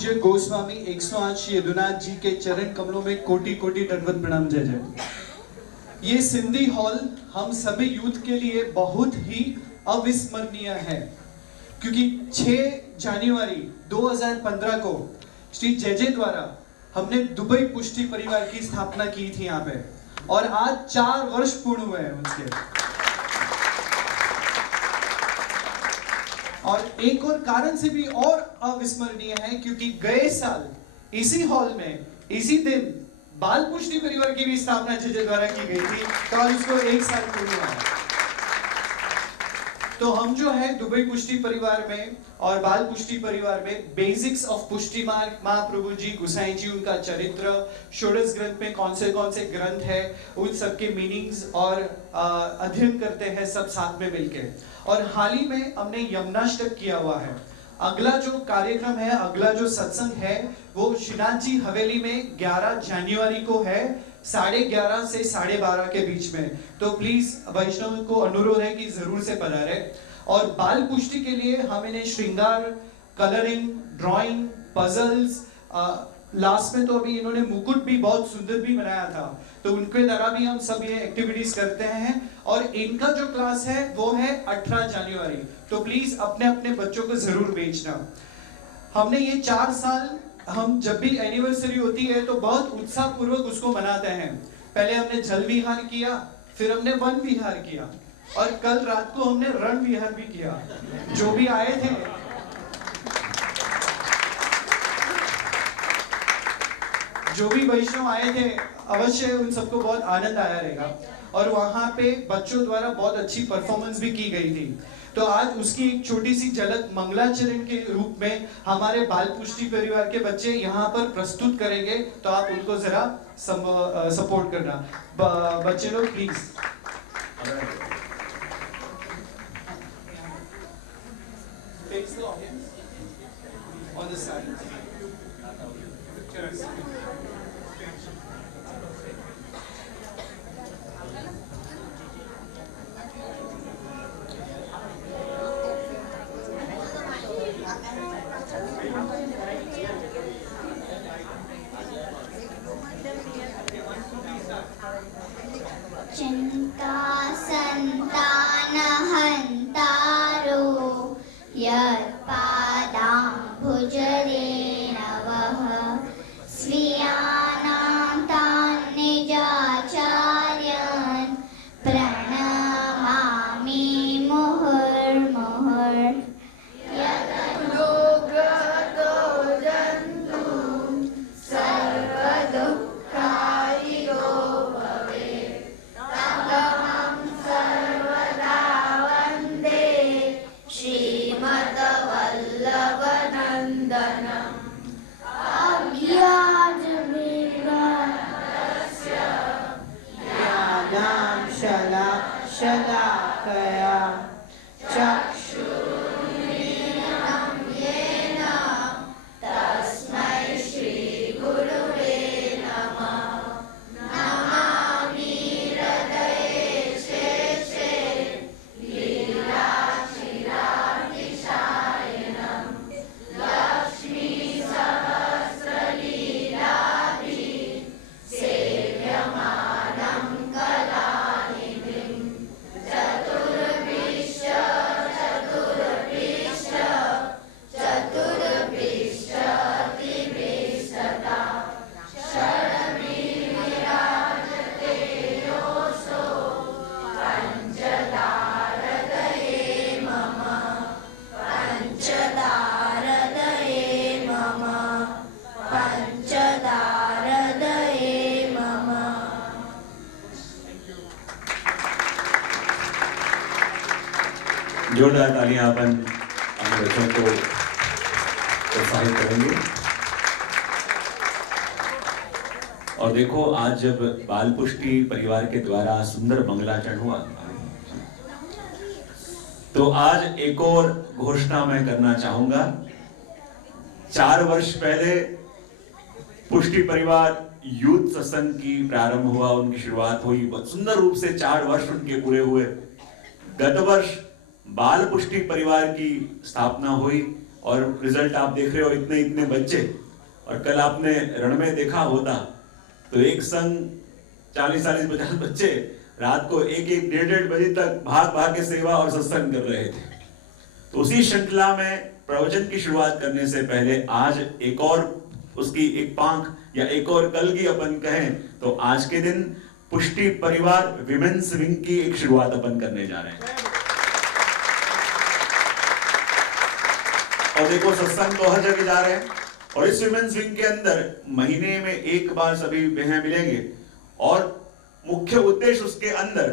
पूज्य गोस्वामी 108 यदुनाथ जी के चरण कमलों में कोटि कोटि दंडवत प्रणाम। जय जय। ये सिंधी हॉल हम सभी यूथ के लिए बहुत ही अविस्मरणीय है, क्योंकि 6 जनवरी 2015 को श्री जय जय द्वारा हमने दुबई पुष्टि परिवार की स्थापना की थी यहाँ पे, और आज 4 वर्ष पूर्ण हुए हैं उसके। और एक और कारण से भी और अविस्मरणीय है, क्योंकि गए साल इसी हॉल में इसी दिन बाल पुष्टि परिवार की भी स्थापना जय जय द्वारा की गई थी, तो आज उसको 1 साल पूर्ण हुआ है। तो हम जो है दुबई पुष्टि परिवार में और बाल पुष्टि परिवार में बेसिक्स ऑफ पुष्टि मार्ग, महाप्रभु जी, गुसाई जी, उनका चरित्र, षोडश ग्रंथ में कौन से ग्रंथ है, उन सब के मीनिंग्स और अध्ययन करते हैं सब साथ में मिलके। और हाल ही में हमने यमुनाष्टक किया हुआ है। अगला जो कार्यक्रम है, अगला जो सत्संग है, वो श्रीनाथ जी हवेली में 11 जनवरी को है, 11:30 से 12:30 के बीच में। तो प्लीज वैष्णव को अनुरोध है कि जरूर से पधारे। और बाल पुष्टि के लिए हम इन्हें श्रृंगार, कलरिंग, ड्राइंग, पजल्स, लास्ट में तो अभी इन्होंने मुकुट भी बहुत सुंदर भी बनाया था, तो उनके द्वारा भी हम सब ये एक्टिविटीज करते हैं। और इनका जो क्लास है वो है 18 जनवरी, तो प्लीज अपने अपने बच्चों को जरूर भेजना। हमने ये 4 साल, हम जब भी एनिवर्सरी होती है तो बहुत उत्साह पूर्वक उसको मनाते हैं। पहले हमने जल विहार किया, फिर हमने वन विहार किया, और कल रात को हमने रण विहार भी किया। जो भी आए थे, जो भी वैष्णव आए थे, अवश्य उन सबको बहुत आनंद आया रहेगा। और वहां पे बच्चों द्वारा बहुत अच्छी परफॉर्मेंस भी की गई थी। तो आज उसकी एक छोटी सी झलक मंगलाचरण के रूप में हमारे बाल पुष्टि परिवार के बच्चे यहाँ पर प्रस्तुत करेंगे, तो आप उनको जरा सपोर्ट करना। बच्चे लोग please. Face the audience on the side. Pictures. चिंता संतान हंतारो यत्पादाम्बुजरेण वः स्वीयानां तान् निजाचार्यान् प्रणमामि मुहुर्मुहुः। यदनुग्रहो जन्तु सर्वदुःखारियो भवेत् तमहं सर्वदा वन्दे श्रीमद्वल्लभनन्दनम्। अज्ञातमीमांसस्य ज्ञानां शलाकया चक्षुरुन्मीलितं येन तस्मै श्रीगुरुवे नमः। नमामि हृदये शेषे लीलाक्षिरातिशायनं लक्ष्मीसहस्रलीलाभिः सेव्यमानं कलानिधिं। चतुर्भिश्च चतुर्भिश्चतिभिस्तथा षड्भिर्विराजते योऽसो पञ्चदारदये मम। पञ्चदारदये मम। पञ्चदारदये मम। जोरदार तालियां अपन अपने बच्चों को प्रोत्साहित करेंगे। और देखो, आज जब बाल पुष्टि परिवार के द्वारा सुंदर मंगलाचरण हुआ, तो आज एक और घोषणा मैं करना चाहूंगा। 4 वर्ष पहले पुष्टि परिवार यूथ सत्संग की प्रारंभ हुआ, उनकी शुरुआत हुई, बहुत सुंदर रूप से 4 वर्ष उनके पूरे हुए। गत वर्ष बाल पुष्टि परिवार की स्थापना हुई और रिजल्ट आप देख रहे हो, इतने इतने बच्चे। और कल आपने रण में देखा होता तो एक संग 40-50 बच्चे रात को 1-1, 1:30 बजे तक भाग भाग के सेवा और सत्संग कर रहे थे। तो उसी श्रृंखला में प्रवचन की शुरुआत करने से पहले आज एक और उसकी एक पांख या एक और कल की अपन कहें तो आज के दिन पुष्टि परिवार विमेन्स विंग की एक शुरुआत अपन करने जा रहे हैं। और देखो सत्संग तो हर जगह जा रहे हैं और इस विमेन्स विंग के अंदर महीने में एक बार सभी बहनें मिलेंगे और मुख्य उद्देश्य उसके अंदर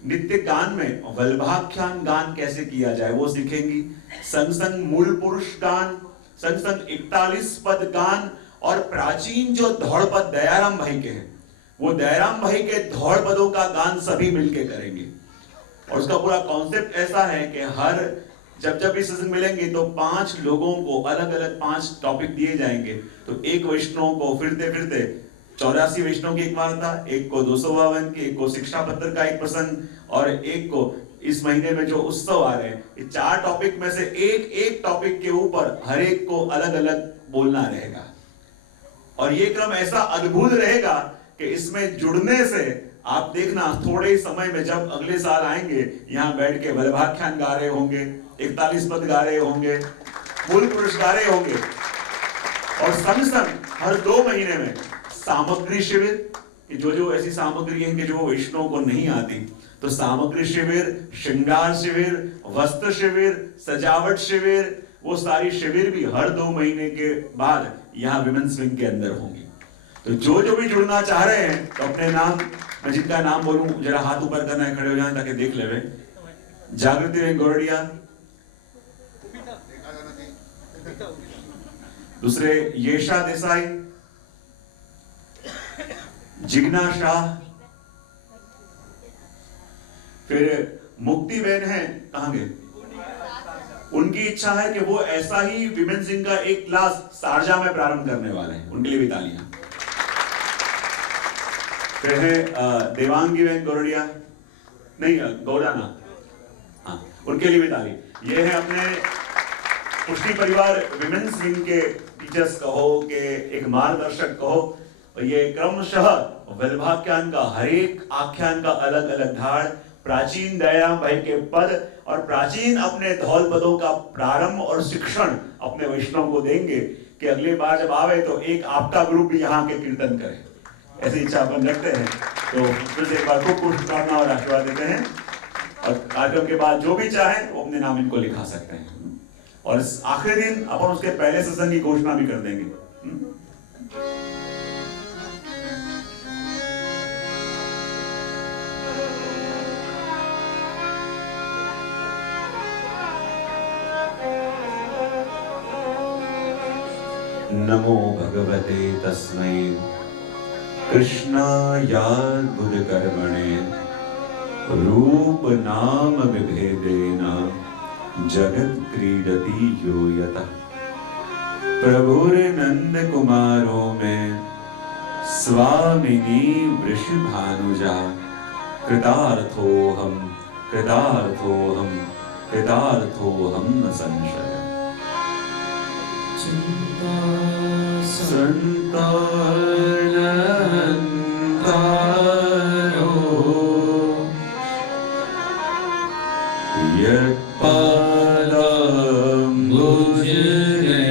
नित्य गान में वल्भाख्यान गान कैसे किया जाए वो सीखेंगी। संग संग मूल पुरुष गान, संग संग 41 पद गान और प्राचीन जो धौड़ पद दयाराम भाई के हैं वो दयाराम भाई के धौड़ पदों का गान सभी मिलके करेंगे। और उसका पूरा कॉन्सेप्ट ऐसा है कि हर जब भी सत्संग मिलेंगे तो 5 लोगों को अलग अलग 5 टॉपिक दिए जाएंगे। तो एक वैष्णव को फिरते फिरते 84 वैष्णव की एक वार्ता, एक को 252 की, एक को शिक्षा पत्र का एक प्रसंग और एक को इस महीने में जो उत्सव आ रहे हैं, ये 4 टॉपिक में से एक टॉपिक के ऊपर हर एक को अलग अलग बोलना रहेगा। और ये क्रम ऐसा अद्भुत रहेगा कि इसमें जुड़ने से आप देखना थोड़े ही समय में जब अगले साल आएंगे यहाँ बैठ के वल्भाख्यान गा रहे होंगे, 41 पद गा रहे होंगे, मूल पुरुष गा रहे होंगे। और संग संग हर 2 महीने में सामग्री शिविर, जो ऐसी सामग्री है कि जो वैष्णव को नहीं आती, तो सामग्री शिविर, श्रृंगार शिविर, वस्त्र शिविर, सजावट शिविर, वो सारी शिविर भी हर 2 महीने के बाद यहाँ विमेन्स विंग के अंदर होंगी। तो जो भी जुड़ना चाह रहे हैं तो अपने नाम, मैं जिनका नाम बोलूं जरा हाथ ऊपर करना है, खड़े हो जाएं ताकि देख ले। जागृति वेंग गोरडिया, दूसरे येशा देसाई, जिग्ना शाह, फिर मुक्ति बहन है, कहां गए? उनकी इच्छा है कि वो ऐसा ही विमेन्स विंग का एक क्लास शारजा में प्रारंभ करने वाले हैं, उनके लिए भी तालियां। फिर है देवांगी वेंग गोरडिया, नहीं गौराना, हाँ उनके लिए भी ताली। ये है अपने पुष्टि परिवार विमेन्स विंग के टीचर्स कहो के एक मार्गदर्शक कहो। और ये क्रमशः वल्भाख्यान का हर एक आख्यान का अलग अलग धाड़, प्राचीन दयाराम भाई के पद और प्राचीन अपने धौल पदों का प्रारंभ और शिक्षण अपने वैष्णव को देंगे कि अगली बार जब आवे तो एक आपका ग्रुप भी यहाँ के कीर्तन करे, ऐसी इच्छा अपन रखते हैं। तो फिर से एक बार खूब शुभकामना और आशीर्वाद देते हैं। और कार्यक्रम के बाद जो भी चाहे वो अपने नाम इनको लिखा सकते हैं। और आखिरी दिन अपन उसके पहले सत्संग की घोषणा भी कर देंगे। नमो भगवते तस्मै कृष्णायाद्भुत कर्मणे रूप नाम विभेदेन जगत क्रीडति यो यतः। प्रभुर्नंद कुमारो में स्वामिनी वृषभानुजा कृतार्थोहम कृतार्थोहम कृतार्थोहम न संशय। संतानंतारो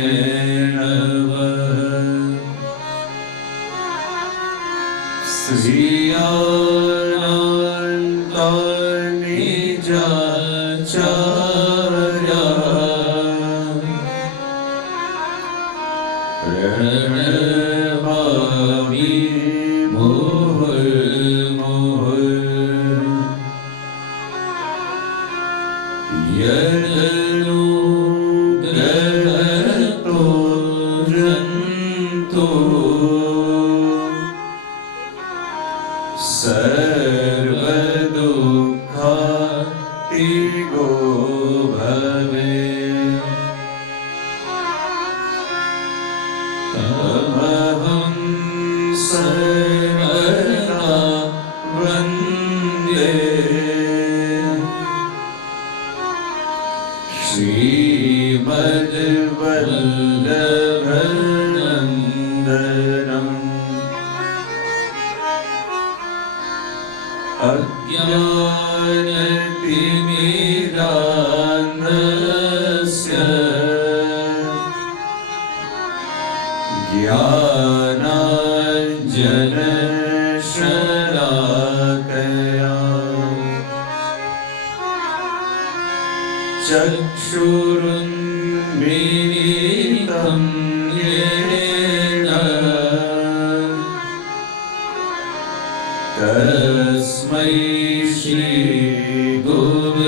यत्पादम्बुजरेणव श्रियानन्तनिजाचार्या प्रणमामि मुहुर्मुहुः। यदनुग्रह श्रीमद्वल्लभनन्दनम् अज्ञानतिमिरान्धस्य ज्ञानाञ्जनशलाकया चक्षुरुन्मीलितं येन तस्मै श्रीगुरुवे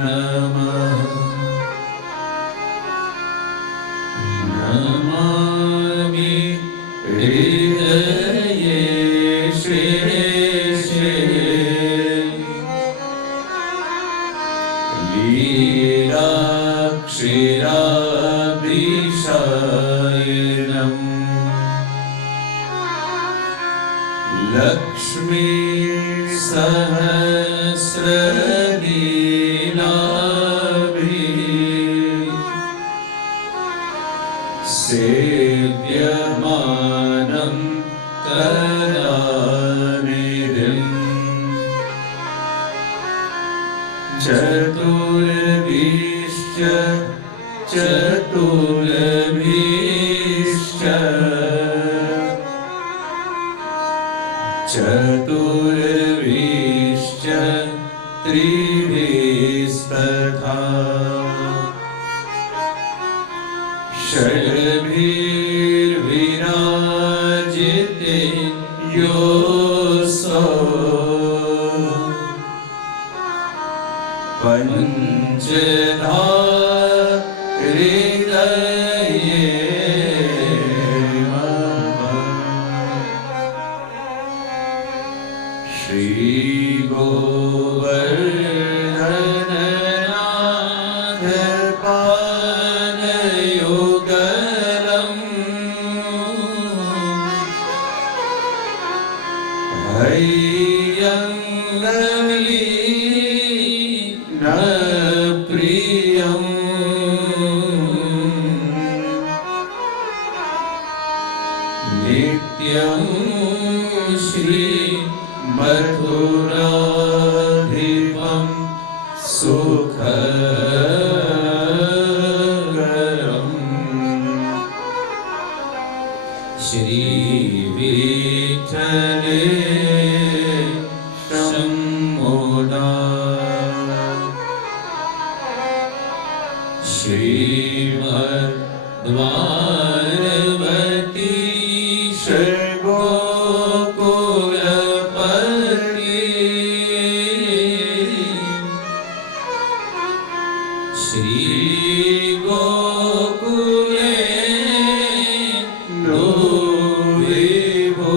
नमः। नमामि हृदये शेषे लीलाक्षीराभिषायनम् लक्ष्मी सहस्रलीलाभिः सेव्यमानं कलानिधिम् चतुर्भिश्च चतुर्भिश्च चतुर्भिश्च त्रिभिस्तथा षड्भिर्विराजिते योऽसौ पञ्चधा हृदये मम। श्रीगोवर्धननाथ पादयुगलम् हय्यङ्गली न प्रियम् नित्यं श्रीमधुराधिपं सुखकरम् श्रीविठ्ठले शम्मुदा श्रीमद्वारवतीश गोकुलपति श्रीगोकुले नो विभो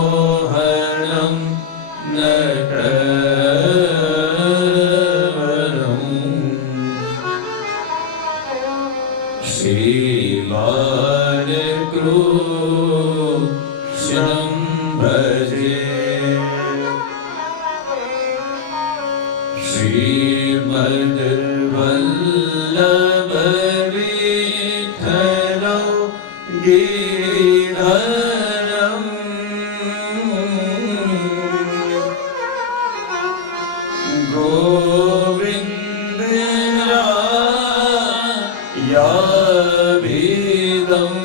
श्रीमन्मत्तमोहनं नटवरम् श्रीबालकृष्णं भजे श्रीमद्वल्लभविठ्ठलं गिरिधरम् गोविन्दयाभिधम्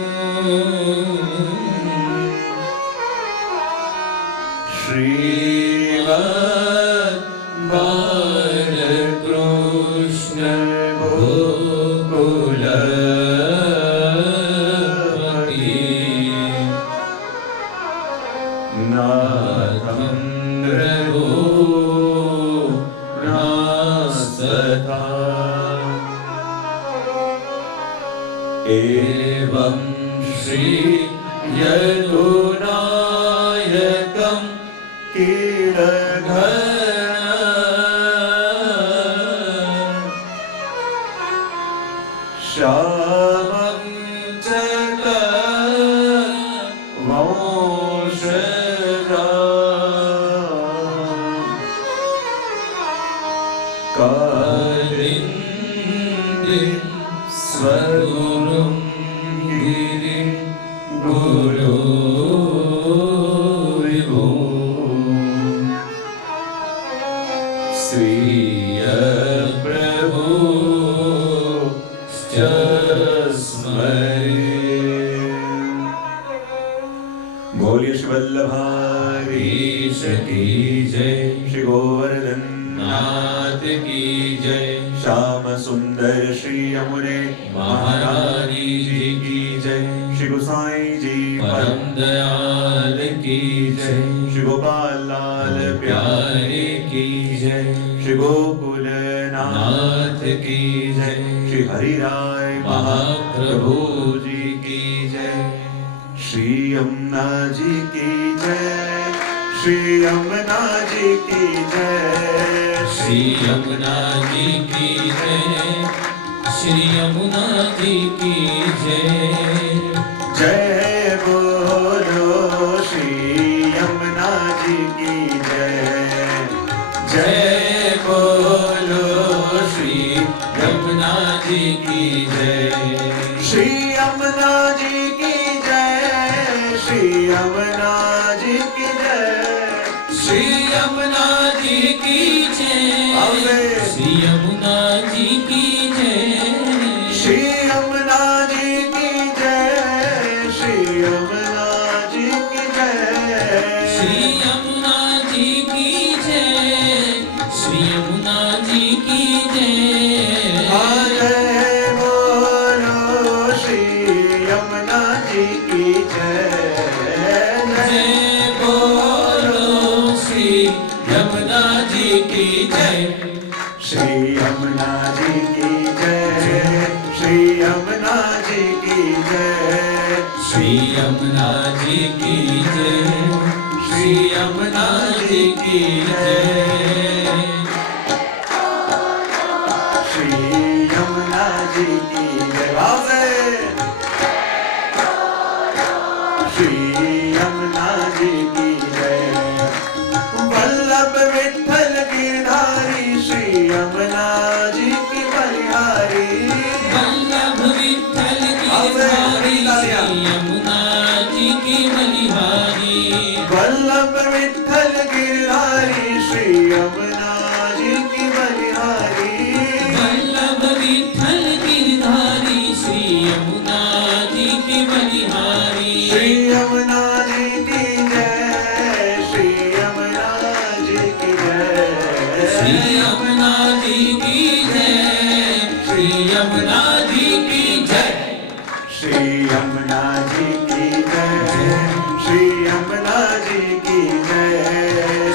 श्रीमद्बालकृष्ण गोकुलपति नाथं रघुनाथतथा एवं श्री यदुनायकं कीलघन श्यामं च बोलो विभो श्रीय प्रभु बोलिए श्री वल्लभाधीश की जय, श्री गोवर्धन नाथ की जय, श्याम सुंदर श्री यमुने महारानी जी की जय, श्री गोसाई जी परम दयाल की जय, श्री गोपाल लाल प्यारे की जय, श्री गोकुल नाथ की जय, श्री हरिराय महाप्रभु जी की जय, श्री यमुना जी की जय, श्री यमुना जी की जय, श्री यमुना जी की जय, श्री यमुना जी की जय, जय बोलो श्री यमुना जी की जय, जय बोलो श्री यमुना जी की जय, श्री यमुना जी की जय, श्री यमुना जी की जय, श्री यमुना जी की जय, श्री यमुना जी की जय, श्री यमुना जी की जय, श्री यमुना जी की जय, श्री यमुना जी की जय, श्री यमुना जी की जय, जय बोलो श्री यमुना जी की जय, जय बोलो श्री यमुना जी की जय, श्री यमुना जी की जय, श्री यमुना जी की जय, श्री यमुना जी की जय, श्री यमुना जी की जय, श्री यमुना जी की जय, बाबे श्री यमुना जी की जय, वल्लभ विठ्ठल गिरधारी श्री यमुना जी की बलिहारी, वल्लभ विठ्ठल गिरधारी श्री यमुना जी की बलिहारी, वल्लभ विठ्ठल गिरधारी श्री यमुना जी की बलिहारी, वल्लभ विठ्ठल गिरधारी श्री यमुना जी की बलिहारी, श्री यमुना जी की जय, श्री यमुना जी की जय, श्री यमुना जी की जय, श्री यमुना जी की जय, श्री यमुना जी की जय, श्री यमुना जी की जय,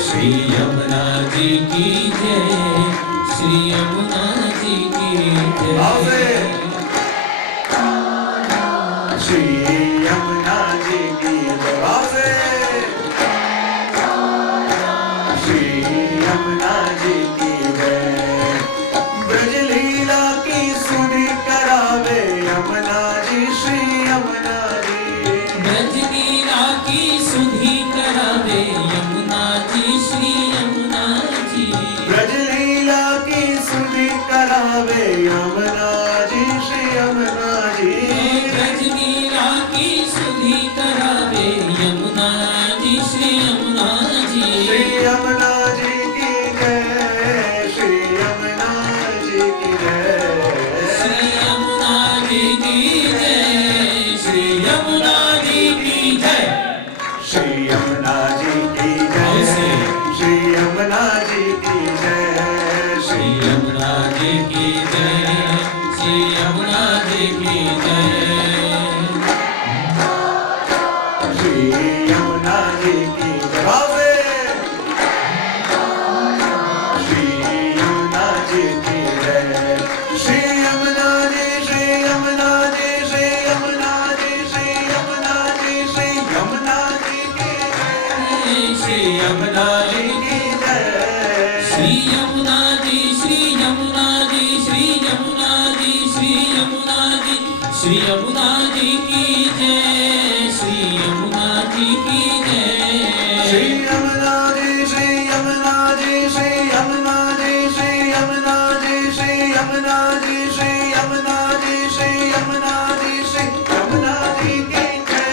श्री यमुना जी की जय, श्री यमुना जी की बाबे जय, श्री यमुना जी की जय, बाबे श्री यमुना जी की जय, ब्रज लीला की सुधि करावे यमुना जी, श्री यमुना जी, ब्रज लीला की सुधि करावे यमुना जी, श्री यमुना जी, ब्रज लीला की सुधि करावे यमुना जी, श्री यमुना जी, ब्रज लीला की सुधि करावे यमुना जी, श्री यमुना जी, श्री यमुना जी की जय, श्री यमुना जी की जय, श्री यमुना जी की जय, श्री यमुना जी की जय, श्री यमुना जी की जय, श्री यमुना जी की जय, श्री यमुना जी की जय, श्री यमुना जी की जय, श्री यमुना जी की जय, बाबे श्री यमुना जी की जय, श्री यमुना जी, श्री यमुना जी, श्री यमुना जी, श्री यमुना जी, श्री यमुना जी की जय, श्री यमुना जी की जय, श्री यमुना जी, श्री यमुना जी, श्री यमुना जी, श्री यमुना जी, श्री यमुना जी की जय, श्री यमुना जी की जय, श्री यमुना जी, श्री यमुना जी, श्री यमुना जी, श्री यमुना जी, श्री यमुना जी, श्री यमुना जी, श्री यमुना जी, श्री यमुना जी की जय,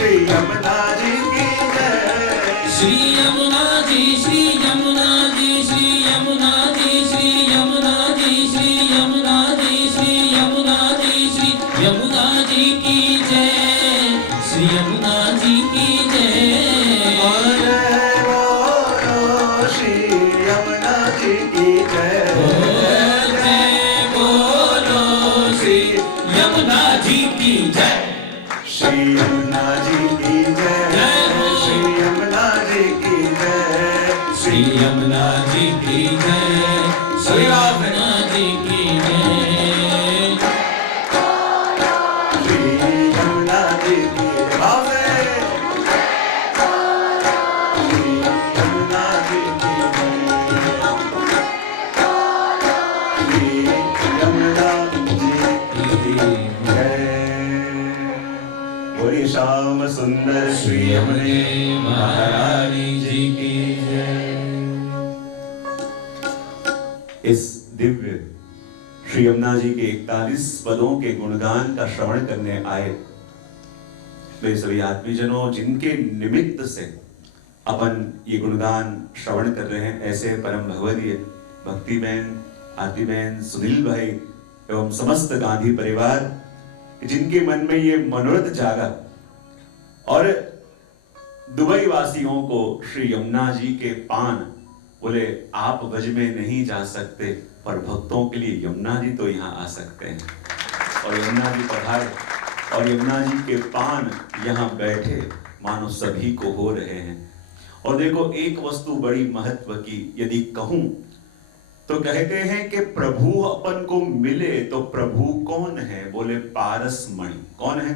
श्री यमुना जी की जय। श्री यमुना जी, श्री यमुना जी, श्री यमुना जी, श्री यमुना जी, श्री यमुना जी, श्री यमुना जी, श्री यमुना जी की जय। श्री यमुना जी की जय। श्री यमुना जी की जय। बोलो श्री यमुना जी की जय। श्री यमुना जी की जय। श्री यमुना जी की जय। श्री यमुना जी की जय। श्री यमुना जी की जय। श्री यमुना जी की भावे। श्री यमुना जी की जय। श्री यमुना जी की जय। बोलिए श्याम सुंदर श्री यमुने महारानी जी की जय। इस दिव्य श्री यमुना जी के 41 पदों के गुणगान का श्रवण करने आए वे सभी आत्मीजनों जिनके निमित्त से अपन ये गुणगान श्रवण कर रहे हैं, ऐसे परम भगवदीय भक्ति बहन, आरती बहन, सुनील भाई एवं समस्त गांधी परिवार जिनके मन में ये मनोरथ जागा और दुबई वासियों को श्री यमुना जी के पान बोले आप वज में नहीं जा सकते पर भक्तों के लिए यमुना जी तो यहाँ आ सकते हैं और यमुना जी पधारे और यमुना जी के पान यहाँ बैठे मानो सभी को हो रहे हैं। और देखो एक वस्तु बड़ी महत्व की यदि कहूं तो कहते हैं कि प्रभु अपन को मिले तो प्रभु कौन है? बोले पारस मणि। कौन है?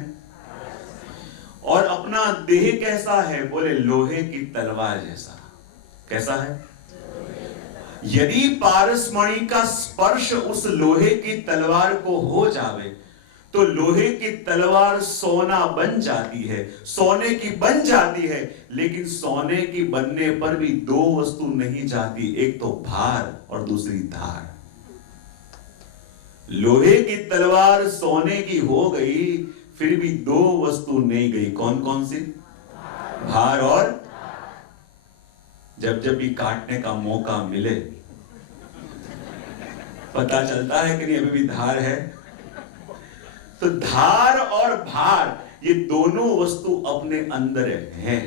और अपना देह कैसा है? बोले लोहे की तलवार जैसा। कैसा है? यदि पारस मणि का स्पर्श उस लोहे की तलवार को हो जावे तो लोहे की तलवार सोना बन जाती है, सोने की बन जाती है, लेकिन सोने की बनने पर भी दो वस्तु नहीं जाती, एक तो भार और दूसरी धार। लोहे की तलवार सोने की हो गई फिर भी दो वस्तु नहीं गई। कौन कौन सी? भार और जब जब भी काटने का मौका मिले पता चलता है कि नहीं अभी भी धार है। तो धार और भार ये दोनों वस्तु अपने अंदर हैं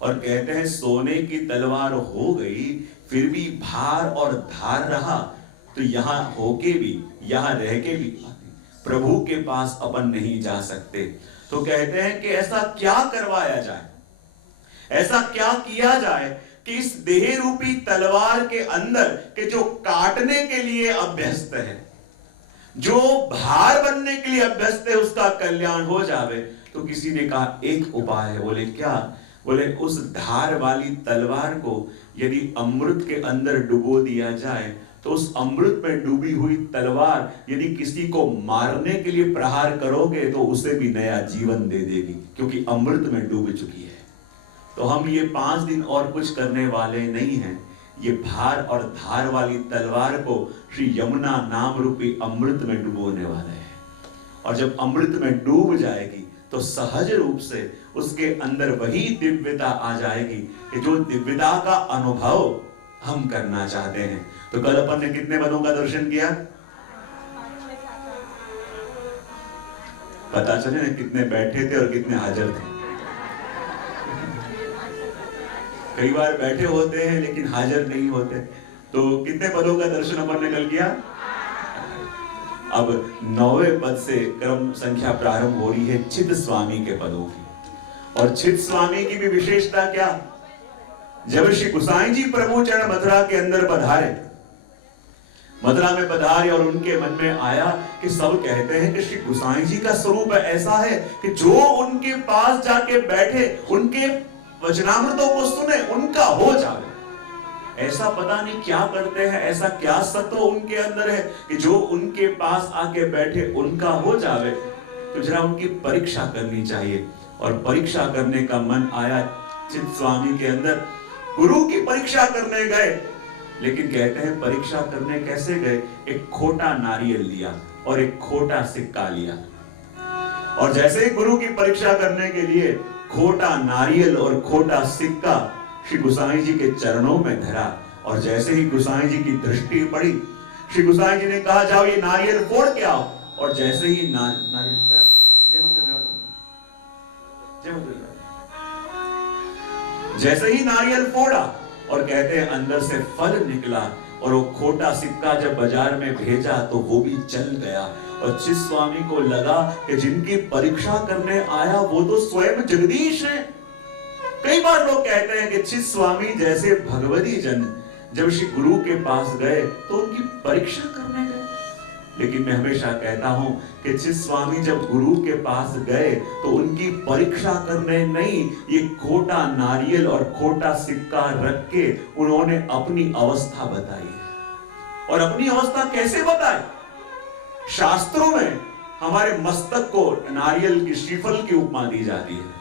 और कहते हैं सोने की तलवार हो गई फिर भी भार और धार रहा तो यहां होके भी यहां रह के भी प्रभु के पास अपन नहीं जा सकते। तो कहते हैं कि ऐसा क्या करवाया जाए, ऐसा क्या किया जाए कि इस देह रूपी तलवार के अंदर के जो काटने के लिए अभ्यस्त है, जो भार बनने के लिए अभ्यस्त है, उसका कल्याण हो जावे। तो किसी ने कहा एक उपाय है। बोले क्या? बोले उस धार वाली तलवार को यदि अमृत के अंदर डुबो दिया जाए तो उस अमृत में डूबी हुई तलवार यदि किसी को मारने के लिए प्रहार करोगे तो उसे भी नया जीवन दे देगी, क्योंकि अमृत में डूब चुकी है। तो हम ये 5 दिन और कुछ करने वाले नहीं हैं। ये भार और धार वाली तलवार को श्री यमुना नाम रूपी अमृत में डुबोने वाले हैं। और जब अमृत में डूब जाएगी तो सहज रूप से उसके अंदर वही दिव्यता आ जाएगी कि जो दिव्यता का अनुभव हम करना चाहते हैं। तो कल अपन ने कितने पदों का दर्शन किया? पता चले ना कितने बैठे थे और कितने हाजिर थे। कई बार बैठे होते हैं लेकिन हाजिर नहीं होते। तो कितने पदों का दर्शन अपन ने कल किया? अब 9वें पद से क्रम संख्या प्रारंभ हो रही है चिद स्वामी के पदों की। और चिद स्वामी की भी विशेषता क्या? जब श्री गुसाई जी प्रभु चरण मथुरा के अंदर पधारे, मथुरा में पधारे और उनके मन में आया कि सब कहते हैं कि श्री गुसाई जी का स्वरूप ऐसा है कि जो उनके पास जाके बैठे, उनके वचनामृतों को सुने, उनका हो जावे। ऐसा पता नहीं क्या करते हैं, ऐसा क्या सत्व उनके अंदर है कि जो उनके पास आके बैठे उनका हो जावे। तो जरा उनकी परीक्षा करनी चाहिए। और परीक्षा करने का मन आया चिद स्वामी के अंदर। गुरु की परीक्षा करने गए, लेकिन कहते हैं परीक्षा करने कैसे गए? एक खोटा नारियल लिया और एक खोटा सिक्का लिया। और जैसे ही गुरु की परीक्षा करने के लिए खोटा नारियल और खोटा सिक्का श्री गोसाई जी के चरणों में धरा, और जैसे ही गोसाई जी की दृष्टि पड़ी, श्री गोसाई जी ने कहा जाओ ये नारियल फोड़ के आओ। और जैसे ही जैसे ही नारियल फोड़ा और कहते हैं अंदर से फल निकला, और वो खोटा सिक्का जब बाजार में भेजा तो वो भी चल गया। और चित स्वामी को लगा कि जिनकी परीक्षा करने आया वो तो स्वयं जगदीश है। कई बार लोग कहते हैं कि चित स्वामी जैसे भगवती जन जब श्री गुरु के पास गए तो उनकी परीक्षा करने गए, लेकिन मैं हमेशा कहता हूं कि चित स्वामी जब गुरु के पास गए तो उनकी परीक्षा करने नहीं, ये खोटा नारियल और खोटा सिक्का रख के उन्होंने अपनी अवस्था बताई। और अपनी अवस्था कैसे बताई? शास्त्रों में हमारे मस्तक को नारियल की श्रीफल की उपमा दी जाती है।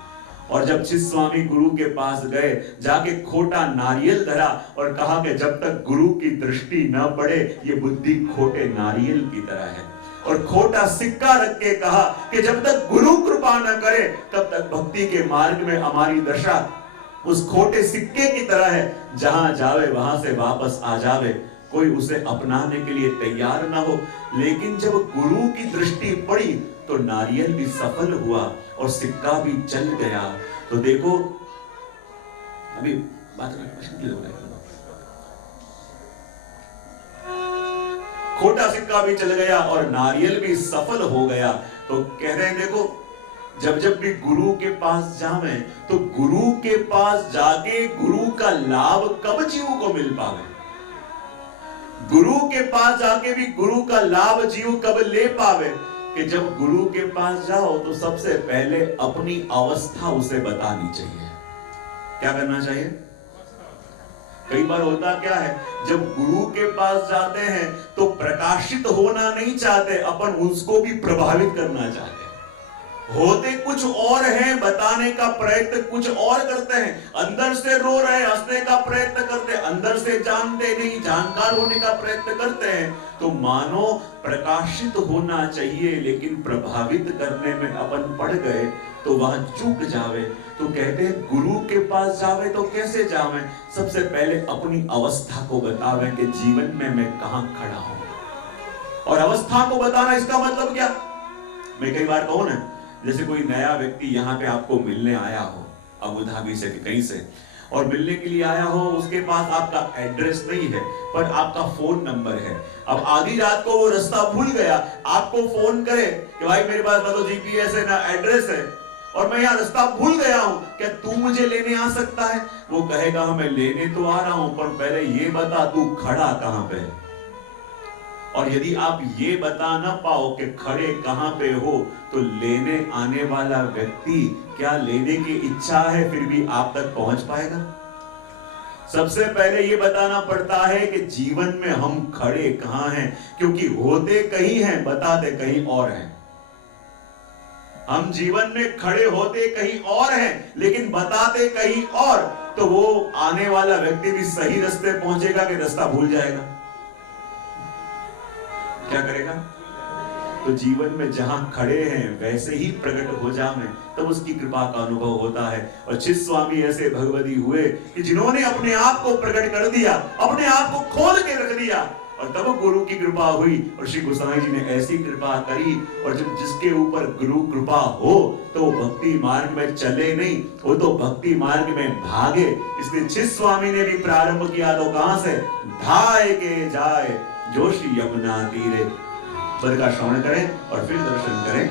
और जब चित स्वामी गुरु के पास गए, जाके खोटा नारियल धरा और कहा कि जब तक गुरु की दृष्टि न पड़े ये बुद्धि खोटे नारियल की तरह है। और खोटा सिक्का रख के कहा कि जब तक गुरु कृपा न करे तब तक भक्ति के मार्ग में हमारी दशा उस खोटे सिक्के की तरह है, जहां जावे वहां से वापस आ जावे, कोई उसे अपनाने के लिए तैयार ना हो। लेकिन जब गुरु की दृष्टि पड़ी तो नारियल भी सफल हुआ और सिक्का भी चल गया। तो देखो अभी बात खोटा सिक्का भी चल गया और नारियल भी सफल हो गया। तो कह रहे हैं देखो जब जब भी गुरु के पास जावे तो गुरु के पास जाके गुरु का लाभ कब जीव को मिल पावे, गुरु के पास जाके भी गुरु का लाभ जीव कब ले पावे, कि जब गुरु के पास जाओ तो सबसे पहले अपनी अवस्था उसे बतानी चाहिए। क्या करना चाहिए? कई बार होता क्या है, जब गुरु के पास जाते हैं तो प्रकाशित होना नहीं चाहते, अपन उसको भी प्रभावित करना चाहते हैं। होते कुछ और हैं, बताने का प्रयत्न कुछ और करते हैं, अंदर से रो रहे हैं, हंसने का प्रयत्न करते हैं, अंदर से जानते नहीं, जानकार होने का प्रयत्न करते हैं। तो मानो प्रकाशित होना चाहिए, लेकिन प्रभावित करने में अपन पड़ गए तो वहां चूक जावे। तो कहते हैं गुरु के पास जावे तो कैसे जावे? सबसे पहले अपनी अवस्था को बतावे कि जीवन में मैं कहां खड़ा हूं। और अवस्था को बताना इसका मतलब क्या? मैं कई बार कहूं ना, जैसे कोई नया व्यक्ति यहाँ पे आपको मिलने आया हो अबू धाबी से कहीं से, और मिलने के लिए आया हो, उसके पास आपका एड्रेस नहीं है पर आपका फोन नंबर है। अब आधी रात को वो रास्ता भूल गया, आपको फोन करे कि भाई मेरे पास ना तो जीपीएस है ना एड्रेस है और मैं यहाँ रास्ता भूल गया हूँ, क्या तू मुझे लेने आ सकता है? वो कहेगा मैं लेने तो आ रहा हूं पर पहले ये बता तू खड़ा कहां पे है। और यदि आप ये बता ना पाओ कि खड़े कहां पे हो तो लेने आने वाला व्यक्ति क्या लेने की इच्छा है फिर भी आप तक पहुंच पाएगा? सबसे पहले ये बताना पड़ता है कि जीवन में हम खड़े कहां हैं, क्योंकि होते कहीं हैं बताते कहीं और हैं। हम जीवन में खड़े होते कहीं और हैं लेकिन बताते कहीं और, तो वो आने वाला व्यक्ति भी सही रास्ते पहुंचेगा कि रास्ता भूल जाएगा? क्या करेगा? तो जीवन में जहां खड़े हैं वैसे ही प्रकट हो जाए तब उसकी कृपा का अनुभव होता है। और चित स्वामी ऐसे भगवती हुए कि जिन्होंने अपने आप को प्रकट कर दिया, अपने आप को खोल के रख दिया, और तब गुरु की कृपा हुई। और श्री गोसाई जी ने ऐसी कृपा करी, और जब जिसके ऊपर गुरु कृपा हो तो भक्ति मार्ग में चले नहीं, वो तो भक्ति मार्ग में भागे। इसलिए चित स्वामी ने भी प्रारंभ किया तो कहां से? धाय के जाए जो श्री यमुना तीरे। पद का श्रवण करें और फिर दर्शन करें।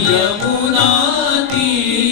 यमुना तीरे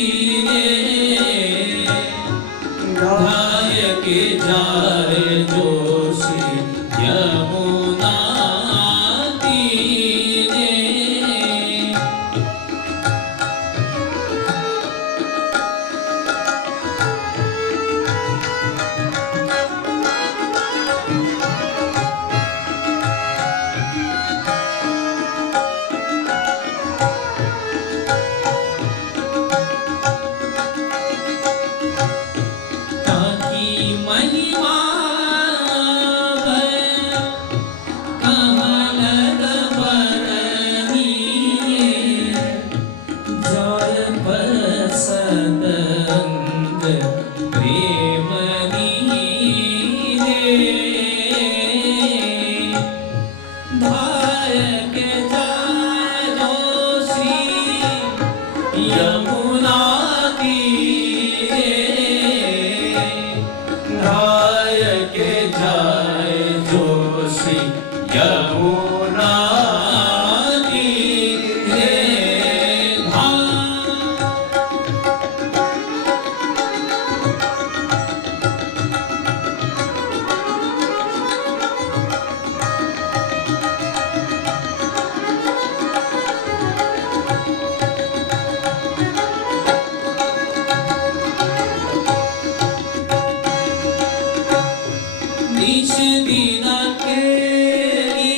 बिना तेरी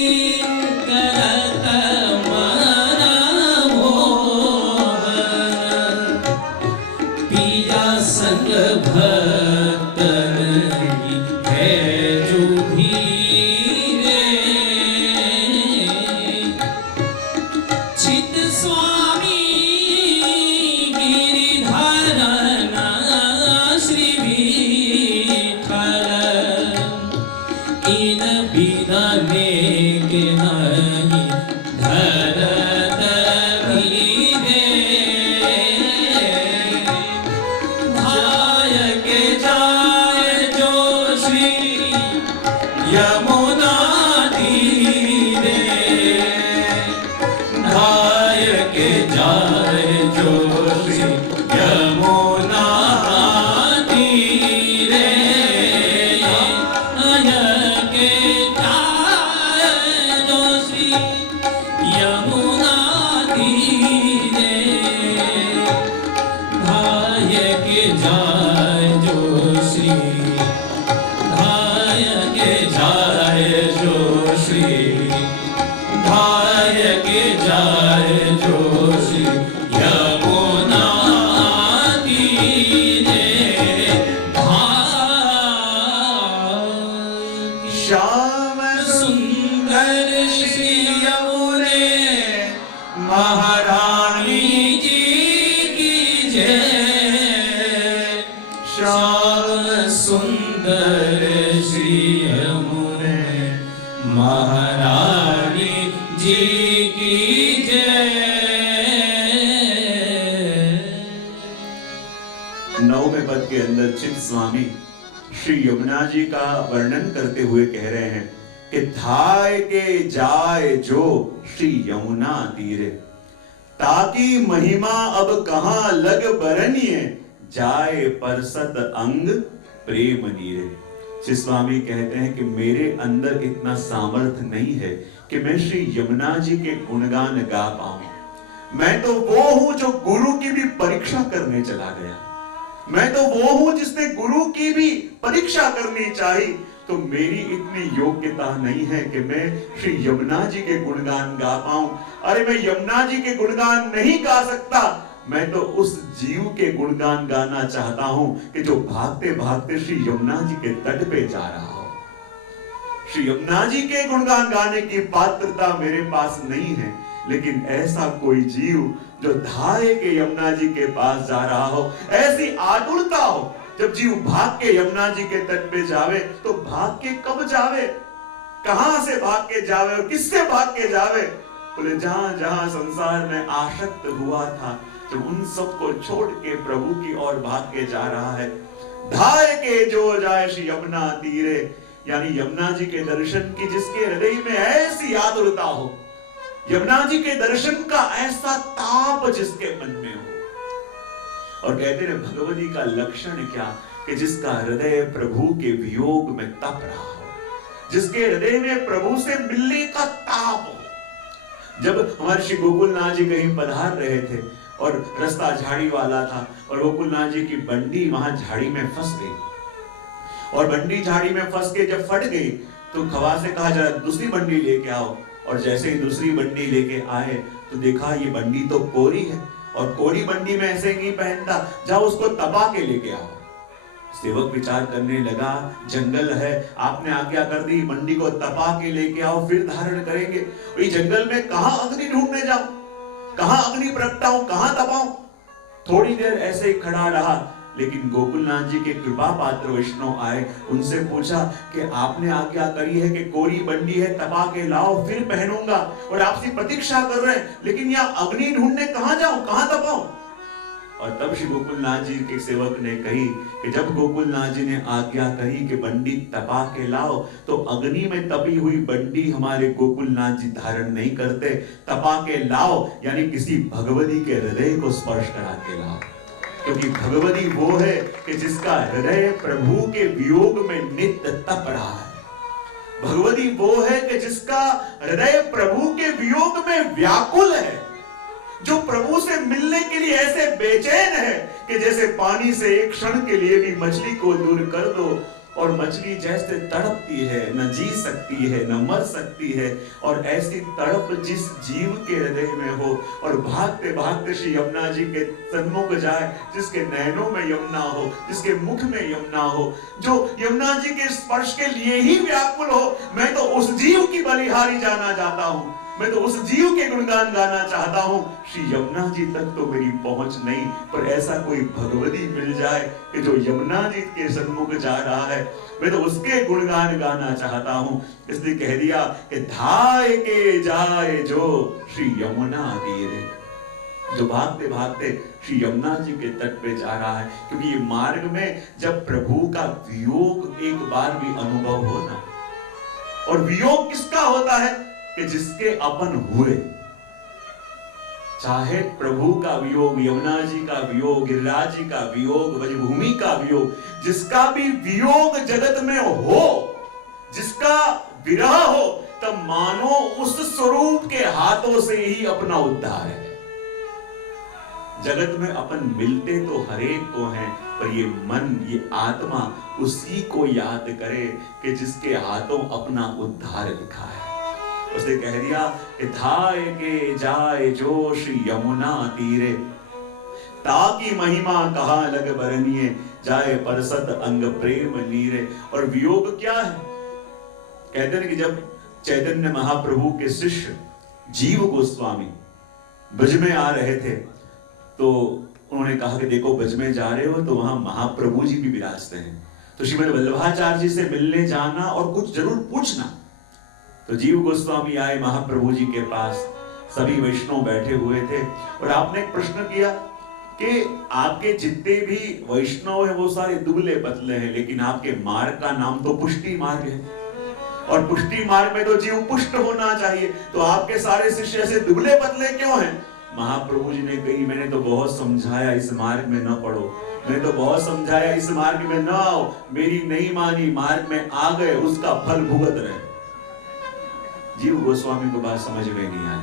करत मारा मोहन पिया संग भक्तन की है जो धीरे चित स्वामी गिरिधरना श्री विठ्ठल इन बिना नेक नहीं धरत धीरे भाय के जाए जो श्री यमुना तीरे भाय के जाए जो श्री यमुना तीरे भाय के जाए जो श्री यमुना तीरे भाय के जाए जो श्री भाय के जाए जो श्री भाय के जाए जो श्री यमुना तीरे भाग्य श्याम सुंदर श्री यमुने महारानी जी की जय श्याम सुंदर श्री यमुने महारानी जी की जय। 9वें पद के अंदर चित स्वामी श्री यमुना जी का वर्णन करते हुए कह रहे हैं कि धाय के जाए जो श्री यमुना तीरे ताकि महिमा अब कहां लग बरनिए जाए परसत अंग प्रेम नीरे। श्री स्वामी कहते हैं कि मेरे अंदर इतना सामर्थ्य नहीं है कि मैं श्री यमुना जी के गुणगान गा पाऊं। मैं तो वो हूं जो गुरु की भी परीक्षा करने चला गया। मैं तो वो हूं जिसने गुरु की भी परीक्षा करनी चाहिए। तो मेरी इतनी योग्यता नहीं है कि मैं श्री यमुना जी के गुणगान गा पाऊं। अरे मैं यमुना जी के गुणगान नहीं गा सकता, मैं तो उस जीव के गुणगान गाना चाहता हूं कि जो भागते भागते श्री यमुना जी के तट पे जा रहा हो। श्री यमुना जी के गुणगान गाने की पात्रता मेरे पास नहीं है, लेकिन ऐसा कोई जीव जो धाये के यमुना जी के पास जा रहा हो, ऐसी आतुरता हो जब जीव भाग के यमुना जी के तट पे जावे तो भाग के कब जावे, कहां से भाग के जावे और किससे भाग के जावे। बोले जहां जहां संसार में आसक्त हुआ था तो उन सबको छोड़ के प्रभु की ओर भाग के जा रहा है। धाय के जो जाए श्री यमुना तीरे, यानी यमुना जी के दर्शन की जिसके हृदय में ऐसी आतुरता हो, यमुना जी के दर्शन का ऐसा ताप जिसके मन में हो। और कहते हैं भगवती का लक्षण क्या कि जिसका हृदय प्रभु के वियोग में तप रहा हो, जिसके हृदय में प्रभु से मिलने का ताप हो। जब हमारे श्री गोकुलनाथ जी कहीं पधार रहे थे और रास्ता झाड़ी वाला था और गोकुलनाथ जी की बंडी वहां झाड़ी में फंस गई, और बंडी झाड़ी में फंस के जब फट गई तो खवा से कहा जरा दूसरी बंडी लेके आओ। और जैसे ही दूसरी बंडी लेके आए तो देखा ये बंडी तो कोरी है, और कोरी बंडी में ऐसे नहीं पहनता, जाओ उसको तपा के लेके आओ। सेवक विचार करने लगा जंगल है, आपने आज्ञा कर दी बंडी को तपा के लेके आओ फिर धारण करेंगे। ये जंगल में कहां अग्नि ढूंढने जाऊं, कहां अग्नि प्रगटाऊं, कहां तपाऊं। थोड़ी देर ऐसे ही खड़ा रहा, लेकिन गोकुलनाथ जी के कृपा पात्र वैष्णव आए, उनसे पूछा कि आपने आज्ञा करी है कि कोरी बंडी है तपा के लाओ फिर पहनूंगा, और आपसे प्रतीक्षा कर रहे हैं, लेकिन यहाँ अग्नि ढूंढने कहां जाऊं, कहां तपाऊं। और तब श्री गोकुलनाथ जी के सेवक ने कही कि जब गोकुलनाथ जी ने आज्ञा कही कि बंडी तपा के लाओ, तो अग्नि में तपी हुई बंडी हमारे गोकुलनाथ जी धारण नहीं करते, तपा के लाओ यानी किसी भगवती के हृदय को स्पर्श करा के लाओ। क्योंकि भगवती वो है कि जिसका हृदय प्रभु के वियोग में नित्य तप रहा है। भगवती वो है कि जिसका हृदय प्रभु के वियोग में व्याकुल है, जो प्रभु से मिलने के लिए ऐसे बेचैन है कि जैसे पानी से एक क्षण के लिए भी मछली को दूर कर दो और मछली जैसे तड़पती है, न जी सकती है, न मर सकती है, और ऐसी तड़प जिस जीव के हृदय में हो और भागते भागते श्री यमुना जी के सन्मुख जाए, जिसके नैनों में यमुना हो, जिसके मुख में यमुना हो, जो यमुना जी के स्पर्श के लिए ही व्याकुल हो, मैं तो उस जीव की बलिहारी जाना चाहता हूँ, मैं तो उस जीव के गुणगान गाना चाहता हूँ। श्री यमुना जी तक तो मेरी पहुंच नहीं, पर ऐसा कोई भगवती मिल जाए कि जो यमुना जी के सन्मुख जा रहा है, मैं तो उसके गुणगान गाना चाहता हूँ। इसलिए कह दिया कि धाय के जाए जो श्री यमुना तीरे, जो भागते भागते श्री यमुना जी के तट पे जा रहा है। क्योंकि ये मार्ग में जब प्रभु का वियोग एक बार भी अनुभव हो ना, और वियोग किसका होता है कि जिसके अपन हुए, चाहे प्रभु का वियोग, यमुना जी का वियोग, गिरिराज जी का वियोग, ब्रजभूमि का वियोग, जिसका भी वियोग जगत में हो, जिसका विरह हो, तब मानो उस स्वरूप के हाथों से ही अपना उद्धार है। जगत में अपन मिलते तो हरेक को हैं, पर ये मन, ये आत्मा उसी को याद करे कि जिसके हाथों अपना उद्धार लिखा है। उसने कह दिया कि धाय के जाए जो श्री यमुना तीरे, ताकि महिमा कहा लग बरनिए, जाए परसत अंग प्रेम नीरे। और वियोग क्या है? कहते हैं कि जब चैतन्य महाप्रभु के शिष्य जीव गोस्वामी ब्रज में आ रहे थे, तो उन्होंने कहा कि देखो ब्रज में जा रहे हो तो वहां महाप्रभु जी भी विराजते हैं, तो श्रीमद् वल्लभाचार्य जी से मिलने जाना और कुछ जरूर पूछना। तो जीव गोस्वामी आए महाप्रभु जी के पास, सभी वैष्णव बैठे हुए थे, और आपने एक प्रश्न किया कि आपके जितने भी वैष्णव हैं वो सारे दुबले पतले हैं, लेकिन आपके मार्ग का नाम तो पुष्टि मार्ग है, और पुष्टि मार्ग में तो जीव पुष्ट होना चाहिए, तो आपके सारे शिष्य ऐसे दुबले पतले क्यों हैं? महाप्रभु जी ने कही, मैंने तो बहुत समझाया इस मार्ग में न पढ़ो, मैंने तो बहुत समझाया इस मार्ग में न आओ, मेरी नहीं मानी, मार्ग में आ गए, उसका फल भुगत रहे। जीव गोस्वामी को बात समझ में नहीं आई,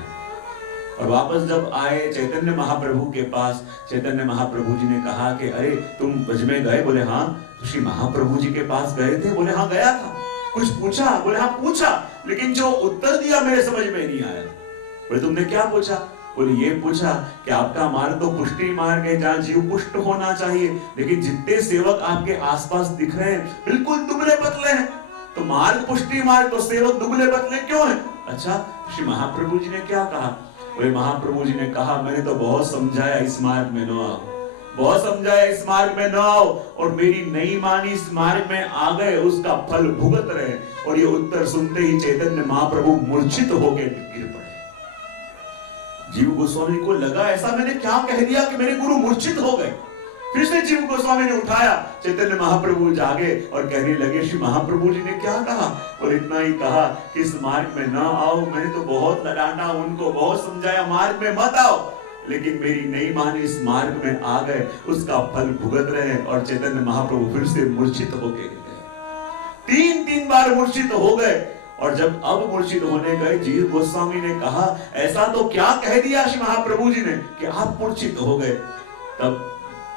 और वापस जब आए चैतन्य महाप्रभु के पास, चैतन्य महाप्रभु जी ने कहा कि अरे तुम ब्रज में गए? बोले हाँ। तो श्री महाप्रभु जी के पास गए थे? बोले हाँ गया था। कुछ पूछा? बोले हाँ पूछा, लेकिन जो उत्तर दिया मेरे समझ में नहीं आया। बोले तुमने क्या पूछा? बोले ये पूछा कि आपका मार्ग तो पुष्टि मार्ग है, जहाँ जीव पुष्ट होना चाहिए, लेकिन जितने सेवक आपके आसपास दिख रहे हैं बिल्कुल दुबले पतले हैं, तो मार्ग पुष्टि मार्ग, तो सेवक दुबले पतले क्यों हैं? अच्छा, श्री महाप्रभु जी ने क्या कहा? बोले महाप्रभु जी ने कहा मैंने तो बहुत समझाया इस मार्ग में न आओ, बहुत समझाया इस मार्ग में न आओ, और मेरी नहीं मानी, इस मार्ग में आ गए, उसका फल भुगत रहे। और ये उत्तर सुनते ही चैतन्य महाप्रभु मूर्छित होकर गिर पड़े। जीव गोस्वामी को लगा ऐसा मैंने क्या कह दिया कि मेरे गुरु मूर्छित हो गए। फिर से जीव गोस्वामी ने उठाया, चैतन्य महाप्रभु जागे और कहने लगे श्री महाप्रभु जी ने क्या कहा? और इतना ही कहा कि इस मार्ग में ना आओ, मैंने तो बहुत डांटा उनको, बहुत समझाया मार्ग में मत आओ, लेकिन मेरी नहीं मानी, इस मार्ग में आ गए, उसका फल भुगत रहे। और चैतन्य महाप्रभु फिर से मूर्छित होके गए, तीन बार मूर्छित हो गए। और जब अब मूर्छित होने गए, जीव गोस्वामी ने कहा ऐसा तो क्या कह दिया श्री महाप्रभु जी ने कि आप मूर्छित हो गए? तब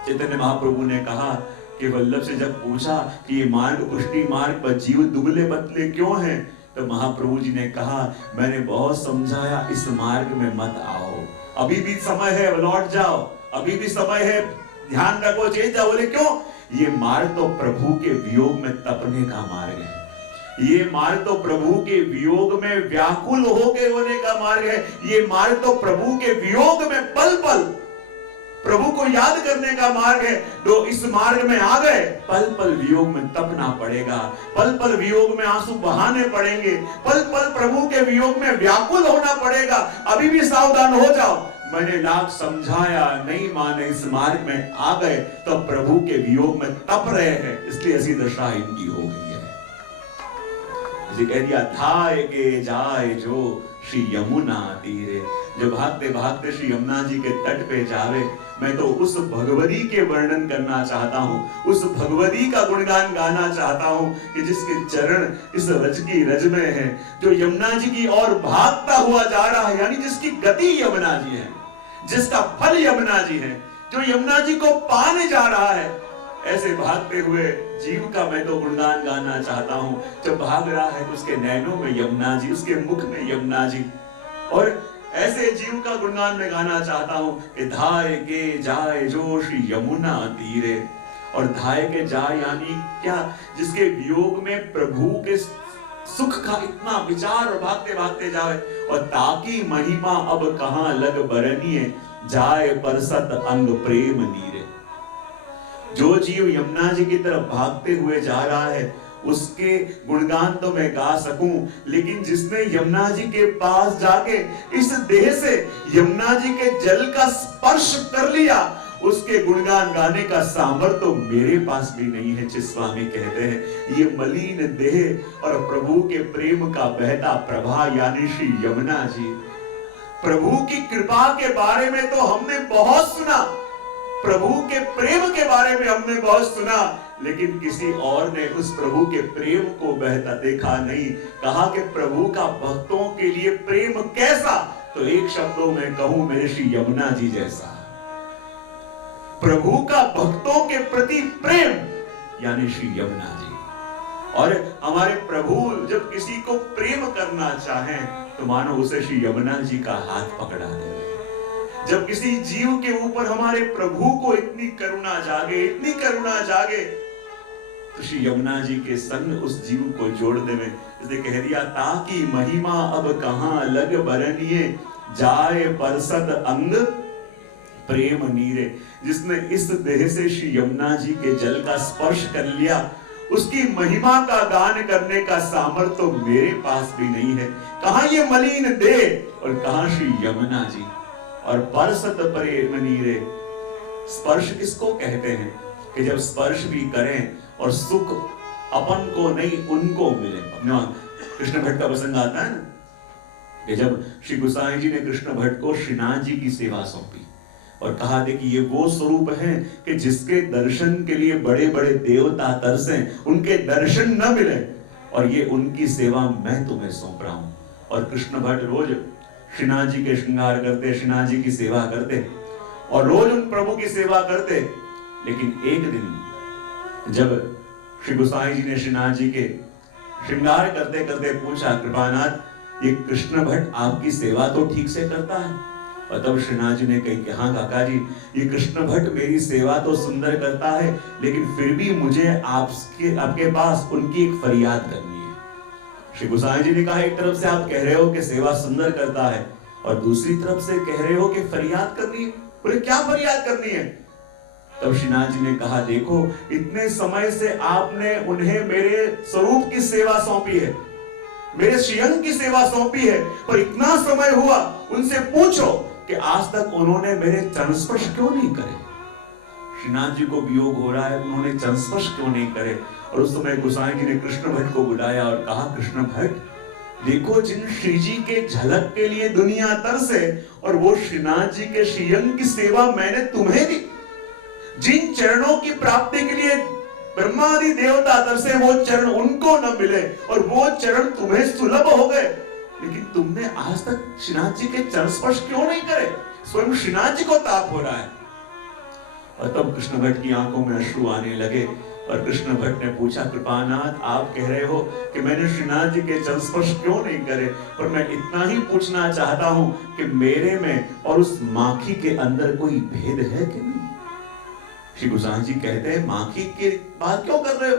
चैतन्य महाप्रभु ने कहा कि वल्लभ से जब पूछा कि ये मार्ग पुष्टि मार्ग पर जीव दुबले पतले क्यों हैं, तो महाप्रभु जी ने कहा मैंने बहुत समझाया इस मार्ग में मत आओ, अभी भी समय है, लौट जाओ, अभी भी समय है, ध्यान रखो, चेत जाओ। बोले क्यों? ये मार्ग तो प्रभु के वियोग में तपने का मार्ग है, ये मार्ग तो प्रभु के वियोग में व्याकुल होके होने का मार्ग है, ये मार्ग तो प्रभु के वियोग में पल पल प्रभु को याद करने का मार्ग है। तो इस मार्ग में आ गए, पल पल वियोग में तपना पड़ेगा, पल पल वियोग में आंसू बहाने पड़ेंगे, पल पल प्रभु के वियोग में व्याकुल होना पड़ेगा, अभी भी सावधान हो जाओ। मैंने लाख समझाया, नहीं माने, इस मार्ग में आ गए तो प्रभु के वियोग में तप रहे हैं, इसलिए ऐसी दशा इनकी हो गई है। कह दिया थाए के जाए जो श्री यमुना तीरे, जो भागते भागते श्री यमुना जी के तट पे जावे, मैं तो उस भगवती के वर्णन करना चाहता हूँ, उस भगवती का गुणगान गाना चाहता हूँ कि जिसके चरण इस रज की रज में है, जो यमुना जी की ओर भागता हुआ जा रहा है, यानी जिसकी गति यमुना जी है, जिसका फल यमुना जी है, जो यमुना जी को पाने जा रहा है, ऐसे भागते हुए जीव का मैं तो गुणगान गाना चाहता हूँ। जब भाग रहा है तो उसके नैनों में यमुना जी, उसके मुख में यमुना जी, और ऐसे जीव का गुणगान मैं गाना चाहता हूँ कि धाय के जाए जो श्री यमुना तीरे। और धाय के जाए यानी क्या? जिसके वियोग में प्रभु के सुख का इतना विचार और भागते भागते जाए। और ताकि महिमा अब कहां लग बरनिए, जाए परसत अंग प्रेम नीरे। जो जीव यमुना जी की तरफ भागते हुए जा रहा है उसके गुणगान तो मैं गा सकूं, लेकिन जिसने यमुना जी के पास जाके इस देह से यमुना जी के जल का स्पर्श कर लिया, उसके गुणगान गाने का सामर्थ्य तो मेरे पास भी नहीं है। जिस स्वामी कहते हैं ये मलिन देह और प्रभु के प्रेम का बहता प्रवाह यानी श्री यमुना जी। प्रभु की कृपा के बारे में तो हमने बहुत सुना, प्रभु के प्रेम के बारे में हमने बहुत सुना, लेकिन किसी और ने उस प्रभु के प्रेम को बहता देखा नहीं। कहा कि प्रभु का भक्तों के लिए प्रेम कैसा? तो एक शब्दों में कहूं, मेरे श्री यमुना जी जैसा। प्रभु का भक्तों के प्रति प्रेम यानी श्री यमुना जी। और हमारे प्रभु जब किसी को प्रेम करना चाहें तो मानो उसे श्री यमुना जी का हाथ पकड़ा दे। जब किसी जीव के ऊपर हमारे प्रभु को इतनी करुणा जागे, इतनी करुणा जागे, तो श्री यमुना जी के संग उस जीव को जोड़ देवे। इसने कह दिया ताकि महिमा अब कहां लग बरनिए, जाए परसत अंग प्रेम नीरे। जिसने इस देह से श्री यमुना जी के जल का स्पर्श कर लिया, उसकी महिमा का गान करने का सामर्थ्य तो मेरे पास भी नहीं है। कहां ये मलिन देह और कहां श्री यमुना जी। और परसत प्रेम नीरे, स्पर्श किसको कहते हैं? कि जब स्पर्श भी करें और सुख अपन को नहीं उनको मिले। कृष्ण भट्ट का प्रसंग आता है ना कि जब श्री गोसाई जी ने कृष्ण भट्ट को श्रीनाथ जी की सेवा सौंपी और कहा दे कि ये वो स्वरूप है कि जिसके दर्शन के लिए बड़े बड़े देवता तरसें, उनके दर्शन न मिले, और ये उनकी सेवा मैं तुम्हें सौंप रहा हूं। और कृष्ण भट्ट रोज श्रीनाथ जी के श्रृंगार करते, श्रीनाथ जी की सेवा करते और रोज उन प्रभु की सेवा करते। लेकिन एक दिन जब श्री गोसाई जी ने श्रीनाथ जी के श्रृंगार करते करते पूछा, कृपानाथ ये कृष्ण भट्ट आपकी सेवा तो ठीक से करता है? और तब श्रीनाथ जी ने कही कि हाँ काका जी, ये कृष्ण भट्ट मेरी सेवा तो सुंदर करता है, लेकिन फिर भी मुझे आपके पास उनकी एक फरियाद करनी है। श्री गोसाई जी ने कहा एक तरफ से आप कह रहे हो कि सेवा सुंदर करता है और दूसरी तरफ से कह रहे हो कि फरियाद करनी है। बोले क्या फरियाद करनी है? तब श्रीनाथ जी ने कहा देखो, इतने समय से आपने उन्हें मेरे स्वरूप की सेवा सौंपी है, मेरे श्रीअंग की सेवा सौंपी है, पर इतना समय हुआ, उनसे पूछो कि आज तक उन्होंने मेरे चरण स्पर्श क्यों नहीं करे। श्रीनाथ जी को वियोग हो रहा है, उन्होंने चरण स्पर्श क्यों नहीं करे। और उस समय गोसाई जी ने कृष्ण भट्ट को बुलाया और कहा, कृष्ण भट्ट देखो, जिन श्री जी के झलक के लिए दुनिया तरसे और वो श्रीनाथ जी के श्रीअंग की सेवा मैंने तुम्हें दी। जिन चरणों की प्राप्ति के लिए ब्रह्मादि देवता तरसे, वो चरण उनको न मिले और वो चरण तुम्हें सुलभ हो गए, लेकिन तुमने आज तक श्रीनाथ जी के चरण स्पर्श क्यों नहीं करे? स्वयं श्रीनाथ जी को ताप हो रहा है। और तब कृष्ण भट्ट की आंखों में अश्रु आने लगे और कृष्ण भट्ट ने पूछा, कृपानाथ आप कह रहे हो कि मैंने श्रीनाथ जी के चरण स्पर्श क्यों नहीं करे, पर मैं इतना ही पूछना चाहता हूं कि मेरे में और उस माखी के अंदर कोई भेद है कि नहीं? श्री गोसाई जी कहते हैं माखी की बात क्यों कर रहे हो?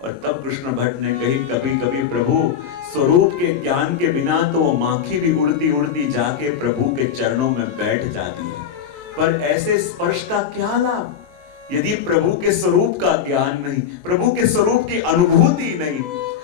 और तब कृष्ण भट्ट ने कही, कभी कभी प्रभु स्वरूप के ज्ञान के बिना तो वो माखी भी उड़ती उड़ती जाके प्रभु के चरणों में बैठ जाती है, पर ऐसे स्पर्श का क्या लाभ यदि प्रभु के स्वरूप का ज्ञान नहीं, प्रभु के स्वरूप की अनुभूति नहीं।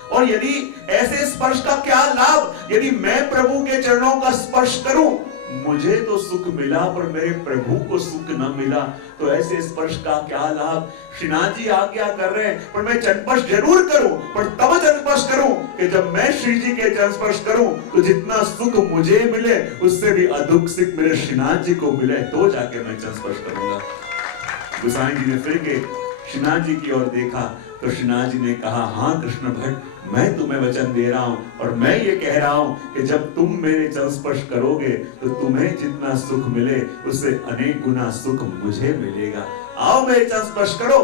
और यदि ऐसे स्पर्श का क्या लाभ यदि मैं प्रभु के चरणों का स्पर्श करूं, मुझे तो सुख मिला पर मेरे प्रभु को सुख न मिला, तो ऐसे स्पर्श का क्या लाभ। श्रीनाथ जी आज्ञा कर रहे हैं, पर मैं चरण स्पर्श जरूर करूं, पर तब चरण स्पर्श करूं कि जब मैं श्री जी के चरण स्पर्श करूं तो जितना सुख मुझे मिले उससे भी अधिक सुख मेरे श्रीनाथ जी को मिले, तो जाके मैं चरण स्पर्श करूंगा। गोसाई जी ने फिर के श्रीनाथ जी की ओर देखा तो श्रीनाथ जी ने कहा, हाँ कृष्ण भट्ट, मैं तुम्हें वचन दे रहा हूं और मैं ये कह रहा हूं कि जब तुम मेरे चरण स्पर्श करोगे तो तुम्हें जितना सुख मिले उससे अनेक गुना सुख मुझे मिलेगा। आओ मेरे चरण स्पर्श करो।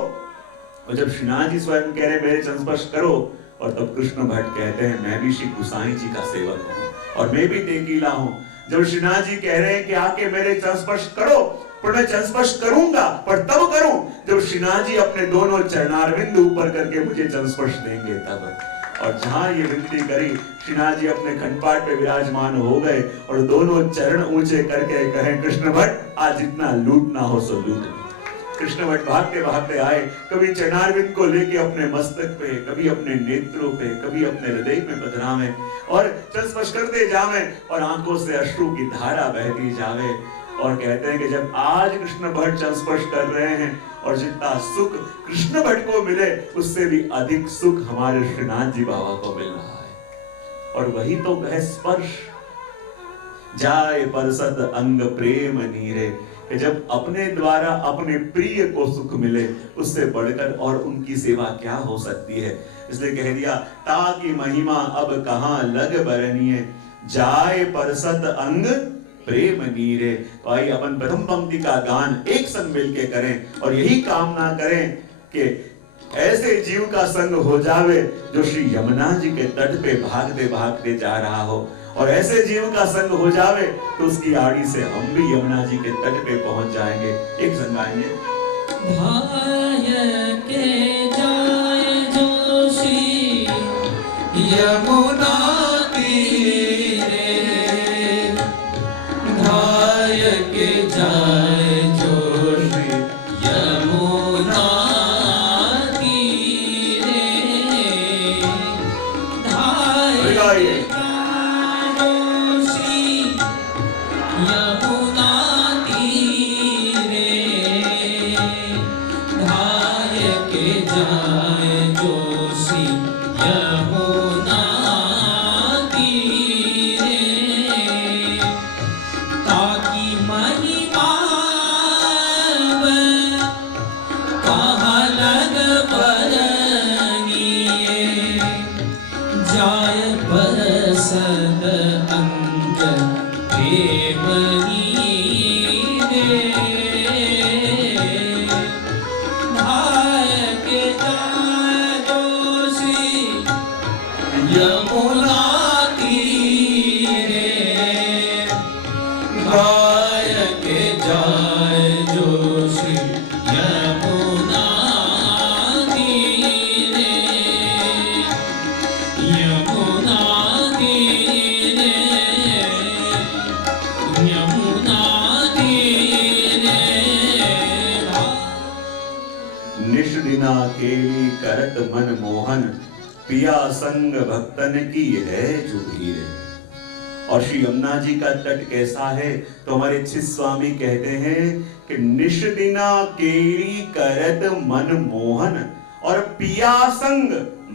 और जब श्रीनाथ जी स्वयं कह रहे मेरे चरण स्पर्श करो, और तब कृष्ण भट्ट कहते हैं मैं भी श्री गुसाई जी का सेवक हूँ और मैं भी टेकीला हूँ। जब श्रीनाथ जी कह रहे हैं कि आके मेरे चरण स्पर्श करो, पर मैं चरण स्पर्श करूंगा, पर तब करूं जब श्रीनाथ जी अपने दोनों चरणारविंद ऊपर करके मुझे चरण स्पर्श देंगे तब। और जहां ये विनती करी, श्रीनाथ जी अपने खंडपाट पे विराजमान हो गए और दोनों चरण ऊंचे करके कहे कृष्ण भट्ट आज जितना लूटना हो सो लूट। कृष्ण भट्ट भागते भागते आए, कभी चरणारविंद को लेके अपने मस्तक पे, कभी अपने नेत्रों पे, कभी अपने हृदय में पधरावे और चरण स्पर्श करते जावे और आंखों से अश्रु की धारा बहती जावे। और कहते हैं कि जब आज कृष्ण भट्ट चरण स्पर्श कर रहे हैं और जितना सुख कृष्ण भट्ट को मिले उससे भी अधिक सुख हमारे श्रीनाथ जी बाबा को मिल रहा है। और वही तो है स्पर्श, जाए परसद अंग प्रेम नीरे, कि जब अपने द्वारा अपने प्रिय को सुख मिले उससे बढ़कर और उनकी सेवा क्या हो सकती है। इसलिए कह दिया ताकि महिमा अब कहां लग बरनिए, जाए परसद अंग प्रेम नीरे। तो आइए अपन प्रथम पंक्ति का गान एक संग मिलके करें और यही कामना करें कि ऐसे जीव का संग हो जावे जो श्री यमुना जी के तट पे भागते भागते जा रहा हो, और ऐसे जीव का संग हो जावे तो उसकी आड़ी से हम भी यमुना जी के तट पे पहुंच जाएंगे। एक संग गाएंगे। धाय के जाए जो श्री यमुना के जाए जो श्री यमुना तीरे, धाय जो श्री यमुना तीरे, धाय के जाए जो श्री यमुना तीरे, ताकि महिमा कहाँ लग बरनिए, जाय बरसद अंग प्रेम नीरे, धाय के जाए जो श्री यमुना तीरे, धाय के जाए जो श्री यमुना तीरे, यमुना तीरे, यमुना तीरे। निश दिना केली करत मन मोहन, पिया संग भक्तन की है जो भीरे। और श्री यमुना जी का तट कैसा है तो हमारे छित स्वामी कहते हैं कि निश दिना केली करत मन मोहन, और पिया संग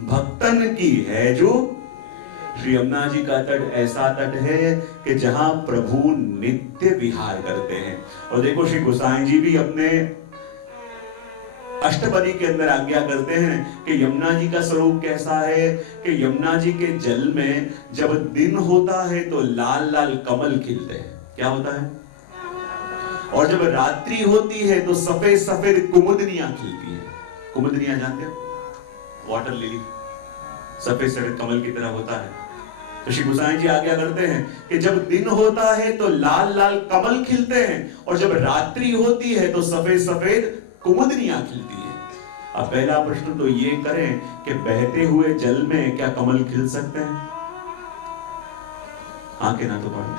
भक्तन की है जो। श्री यमुना जी का तट ऐसा तट है कि जहां प्रभु नित्य विहार करते हैं। और देखो श्री गोसाई जी भी अपने अष्टपदी के अंदर आज्ञा करते हैं कि यमुना जी का स्वरूप कैसा है कि यमुना जी के जल में जब दिन होता है तो लाल लाल कमल खिलते हैं। क्या होता है? और जब रात्रि होती है तो सफेद सफेद कुमुदनियां खिलती हैं। कुमुदनियां जानते हो? वाटर लिली सफेद सफेद कमल की तरह होता है। तो श्री गोसाई जी आज्ञा करते हैं कि जब दिन होता है तो लाल लाल कमल खिलते हैं और जब रात्रि होती है तो सफेद सफेद कुमुदनियां खिलती है। अब पहला प्रश्न तो ये करें कि बहते हुए जल में क्या कमल खिल सकते हैं? आंखें ना तो पड़ो।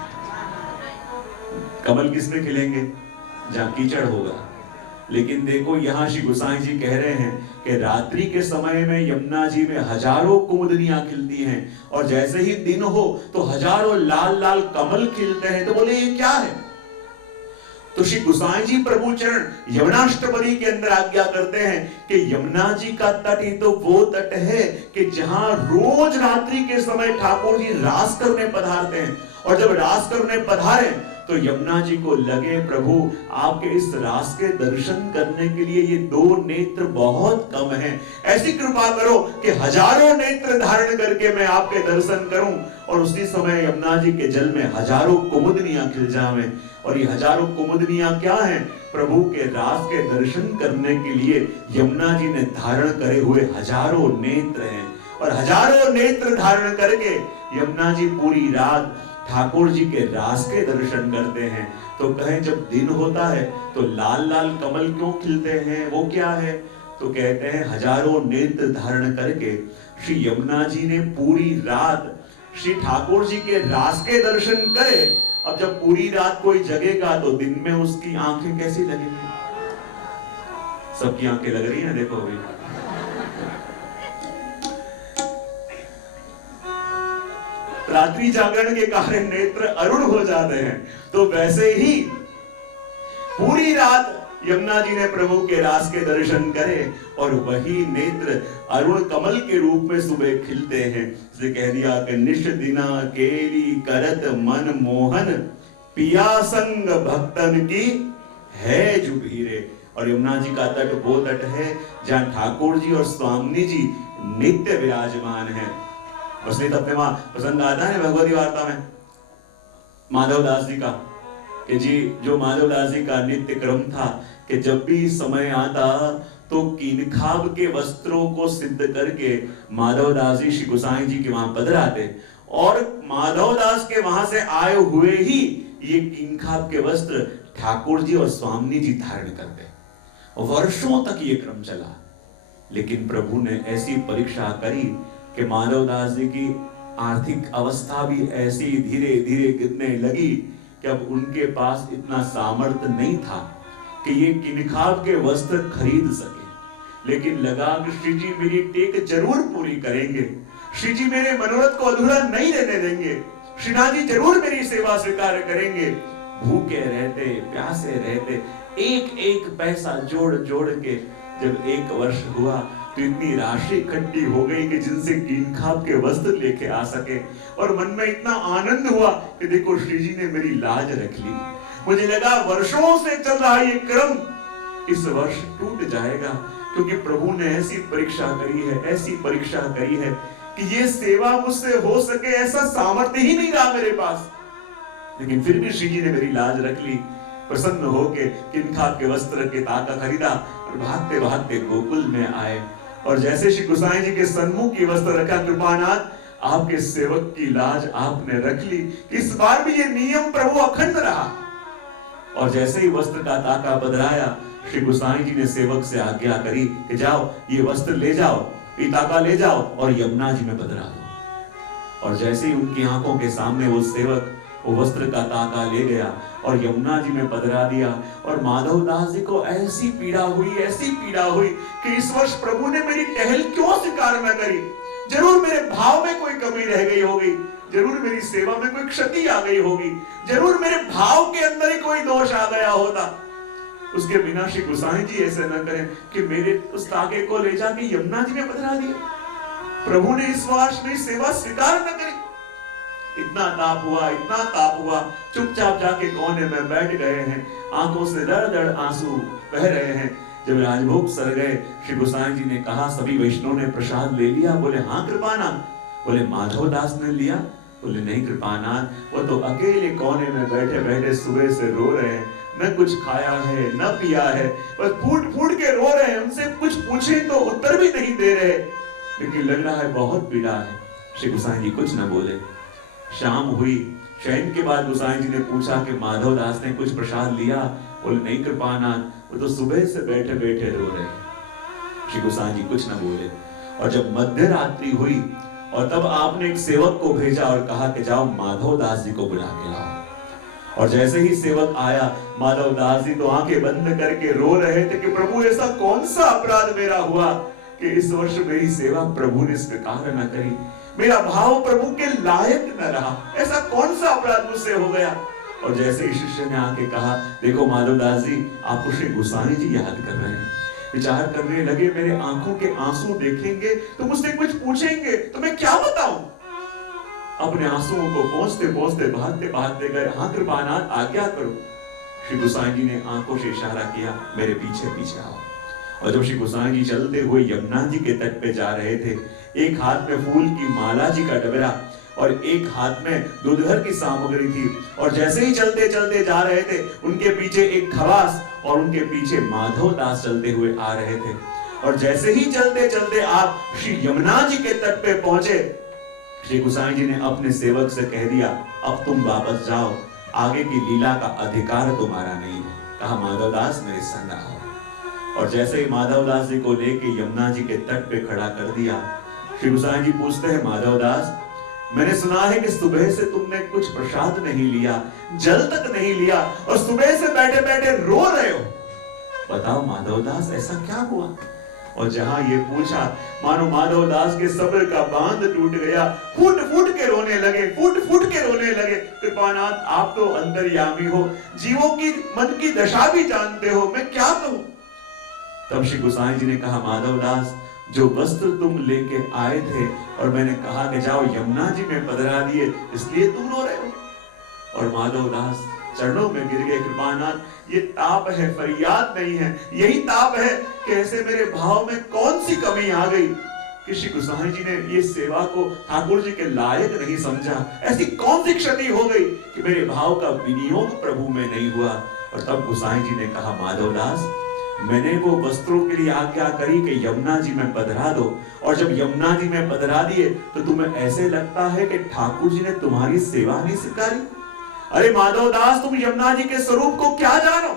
कमल किसमें खिलेंगे? जहां कीचड़ होगा। लेकिन देखो यहां श्री गोसाई जी कह रहे हैं कि रात्रि के समय में यमुना जी में हजारों कुमुदनियां खिलती हैं और जैसे ही दिन हो तो हजारों लाल लाल कमल खिलते हैं। तो बोले ये क्या है? तो श्री गोसाई जी प्रभु चरण यमुनाष्टपदी के अंदर आज्ञा करते हैं कि यमुना जी का तट ही तो वो तट है कि जहां रोज रात्रि के समय ठाकुर जी रास करने पधारते हैं। और जब रास करने पधारे तो यमुना जी को लगे प्रभु आपके इस रास के दर्शन करने के लिए ये दो नेत्र बहुत कम हैं, ऐसी कृपा करो कि हजारों नेत्र धारण करके मैं आपके दर्शन करूं। और उसी समय यमुना जी के जल में हजारों कुमुदनियां खिल जावें। और ये हजारों कुमुदनियां क्या हैं? प्रभु के रास के दर्शन करने के लिए यमुना जी ने धारण करे हुए हजारों नेत्र हैं, और हजारों नेत्र धारण करके यमुना जी पूरी रात ठाकुर जी के रास के दर्शन करते हैं। तो कहें जब दिन होता है तो लाल लाल कमल क्यों खिलते हैं, वो क्या है? तो कहते हैं हजारों नेत्र धारण करके श्री यमुना जी ने पूरी रात श्री ठाकुर जी के रास के दर्शन करे। अब जब पूरी रात कोई जगेगा तो दिन में उसकी आंखें कैसी लगेंगी? सबकी आंखें लग रही हैं, देखो अभी। रात्रि जागरण के कारण नेत्र अरुण हो जाते हैं, तो वैसे ही पूरी रात यमुना जी ने प्रभु के रास के दर्शन करे और वही नेत्र अरुण कमल के रूप में सुबह खिलते हैं। इसे कह दिया कि निश दिना केली करत मन मोहन, पिया संग भक्तन की है जुबीरे। और यमुना जी का तट वो तट है जहां ठाकुर जी और स्वामी जी नित्य विराजमान है। उसने अपने वहां प्रसंग आता है भगवती वार्ता में माधवदास जी का, कि जी जो माधवदास जी का नित्य क्रम था कि जब भी समय आता तो कीनखाब के वस्त्रों को सिद्ध करके माधवदास जी श्री गोसाई जी के वहां पधराते, और माधवदास के वहां से आए हुए ही ये कीनखाब के वस्त्र ठाकुर जी और स्वामी जी धारण करते। वर्षों तक ये क्रम चला, लेकिन प्रभु ने ऐसी परीक्षा करी कि माधवदास जी की आर्थिक अवस्था भी ऐसी धीरे धीरे गिरने लगी कि अब उनके पास इतना सामर्थ्य नहीं था कि ये किनखाब के वस्त्र खरीद सके। लेकिन लगा कि श्री जी मेरी टेक जरूर पूरी करेंगे, श्री जी मेरे मनोरथ को अधूरा नहीं रहने देंगे, श्रीनाथ जी जरूर मेरी सेवा स्वीकार करेंगे। भूखे रहते प्यासे रहते एक एक पैसा जोड़ जोड़ के जब 1 वर्ष हुआ तो इतनी राशि इकट्ठी हो गई कि जिनसे कीनखाब के वस्त्र लेके आ सके। और मन में इतना आनंद हुआ कि देखो श्री जी ने मेरी लाज रख ली। मुझे लगा वर्षों से चल रहा ये क्रम इस वर्ष टूट जाएगा, क्योंकि प्रभु ने ऐसी परीक्षा करी है, ऐसी परीक्षा करी है कि ये सेवा मुझसे हो सके ऐसा सामर्थ्य ही नहीं रहा मेरे पास। लेकिन फिर भी श्री जी ने मेरी लाज रख ली। प्रसन्न होके किनखाब के वस्त्र के ताका खरीदा और भागते भागते गोकुल में आए। और जैसे श्री गोसाई जी के सन्मुख की वस्त्र रखा, कृपानाथ आपके सेवक की लाज आपने रख ली। इस बार भी ये नियम प्रभु अखंड रहा। और जैसे ही वस्त्र का ताका बदलाया, श्री गोसाई जी ने सेवक से आज्ञा करी कि जाओ ये वस्त्र ले जाओ, ये ताका ले जाओ और यमुना जी में बदला दो। और जैसे ही उनकी आंखों के सामने वो सेवक वो वस्त्र का ताका ले गया और यमुना जी में पधरा दिया। और माधवदास जी को ऐसी पीड़ा हुई कि इस वर्ष प्रभु ने मेरी टहल क्यों स्वीकार न करी। जरूर मेरे भाव में कोई कमी रह गई होगी, जरूर मेरी सेवा में कोई क्षति आ गई होगी, जरूर मेरे भाव के अंदर ही कोई दोष आ गया होता। उसके बिना श्री गोसाई जी ऐसे न करें कि मेरे उस ताके को ले जाके यमुना जी में पधरा दिया। प्रभु ने इस वर्ष मेरी सेवा स्वीकार न करी। इतना ताप हुआ, चुपचाप जाके कोने में बैठ गए हैं, आंखों से दर आंसू बह रहे हैं। जब राजभोग सर गए, श्री गोसाई जी ने कहा सभी वैष्णव ने प्रसाद ले लिया? बोले हाँ कृपानाथ। बोले माधवदास ने लिया? बोले नहीं कृपानाथ, वो तो अकेले कोने में बैठे बैठे सुबह से रो रहे हैं, न कुछ खाया है न पिया है, बस फूट फूट के रो रहे हैं। उनसे कुछ पूछे तो उत्तर भी नहीं दे रहे, लेकिन लग रहा है बहुत पीड़ा है। श्री गोसाई जी कुछ न बोले। शाम हुई, शयन के बाद गोसाई जी ने पूछा कि माधवदास ने कुछ प्रसाद लिया? बोले नहीं कृपानाथ, वो तो सुबह से बैठे बैठे रो रहे हैं। श्री गोसाई जी कुछ न बोले। और जब मध्य रात्रि हुई और तब आपने एक सेवक को भेजा और कहा कि जाओ माधवदास जी को बुला के लाओ। और जैसे ही सेवक आया, माधवदास जी तो आंखें बंद करके रो रहे थे कि प्रभु ऐसा कौन सा अपराध मेरा हुआ कि इस वर्ष मेरी सेवा प्रभु ने स्वीकार न करी, मेरा भाव प्रभु के लायक न रहा, ऐसा कौन सा अपराध मुझसे हो गया। और जैसे ही शिष्य ने आके कहा देखो माधवदास जी आपको श्री गोसाई जी याद कर रहे हैं, विचार करने लगे मेरे आंखों के आंसू देखेंगे तो मुझसे कुछ पूछेंगे तो मैं क्या बताऊं। अपने आंसुओं को पहुंचते पहुंचते भागते गए, हाँ कृपानाथ आज्ञा करो। श्री गोसाई जी ने आंखों से इशारा किया मेरे पीछे पीछे आओ। और जब श्री गोसाई जी चलते हुए यमुना जी के तट पे जा रहे थे, एक हाथ में फूल की माला जी का डबरा और एक हाथ में दूधघर की सामग्री थी। और जैसे ही चलते चलते जा रहे थे, उनके पीछे एक खवास और उनके पीछे माधव दास चलते हुए आ रहे थे। और जैसे ही चलते चलते आप श्री यमुना जी के तट पे पहुंचे, श्री गोसाई जी ने अपने सेवक से कह दिया, अब तुम वापस जाओ, आगे की लीला का अधिकार तुम्हारा नहीं है। कहा माधव दास मेरे संग आओ। और जैसे ही माधव दास जी को लेके यमुना जी के तट पे खड़ा कर दिया, श्री गोसाई जी पूछते हैं, माधव दास मैंने सुना है कि सुबह से तुमने कुछ प्रसाद नहीं लिया, जल तक नहीं लिया, और सुबह से बैठे बैठे रो रहे हो। बताओ माधव दास ऐसा क्या हुआ? और जहां ये पूछा, मानो माधव दास के सब्र का बांध टूट गया, फूट फूट के रोने लगे, फूट फूट के रोने लगे। कृपानाथ आप तो अंतर्यामी हो, जीवों की मन की दशा भी जानते हो, मैं क्या कहूं? तब श्री गोसाई जी ने कहा, माधव दास जो वस्त्र तुम लेके आए थे और मैंने कहा कि जाओ यमुना जी में पधरा दिए, इसलिए तुम रो रहे हो। और माधव दास चरणों में गिर गए, कृपानाथ ये ताप है, फरियाद नहीं है, यही ताप है कि ऐसे मेरे भाव में कौन सी कमी आ गई कि श्री गोसाई जी ने ये सेवा को ठाकुर जी के लायक नहीं समझा। ऐसी कौन सी क्षति हो गई कि मेरे भाव का विनियोग प्रभु में नहीं हुआ। और तब गोसाई जी ने कहा, माधव दास मैंने वो वस्त्रों के लिए आज्ञा करी कि यमुना जी में पधरा दो, और जब यमुना जी में पधरा दिए तो तुम्हें ऐसे लगता है कि ठाकुर जी ने तुम्हारी सेवा नहीं स्वीकारी। अरे माधव दास तुम यमुना जी के स्वरूप को क्या जानो?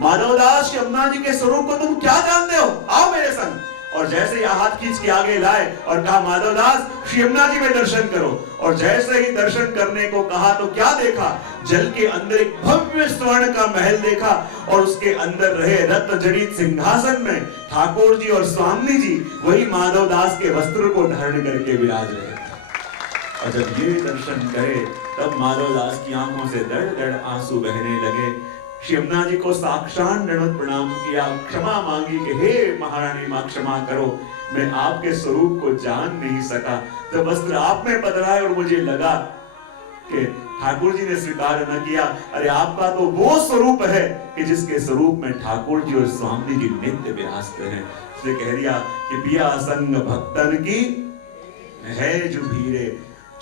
माधव दास यमुना जी के स्वरूप को तुम क्या जानते हो? आओ मेरे संग। और जैसे यह हाथ खींच के आगे लाए और कहा, माधव दास श्री यमुना जी में दर्शन करो। और जैसे ही दर्शन करने को कहा तो क्या देखा? जल के अंदर एक भव्य स्वर्ण का महल देखा, और उसके अंदर रहे रत्न जड़ित सिंहासन में ठाकुर जी और स्वामी जी वही माधव दास के वस्त्र को धारण करके विराज रहे। और जब ये दर्शन करे तब माधव दास की आंखों से दड़ दड़ आंसू बहने लगे। श्री यमुना जी को साक्षात दंडवत प्रणाम किया, क्षमा मांगी कि हे महारानी मां क्षमा करो, मैं आपके स्वरूप को जान नहीं सका। जब वस्त्र आप में पधराए और मुझे लगा कि ठाकुर जी ने स्वीकार न किया, अरे आपका तो वो स्वरूप है कि जिसके स्वरूप में ठाकुर जी और स्वामी जी नित्य विराजते हैं। इसलिए कह दिया कि पिया संग भक्तन की है जो भीरे,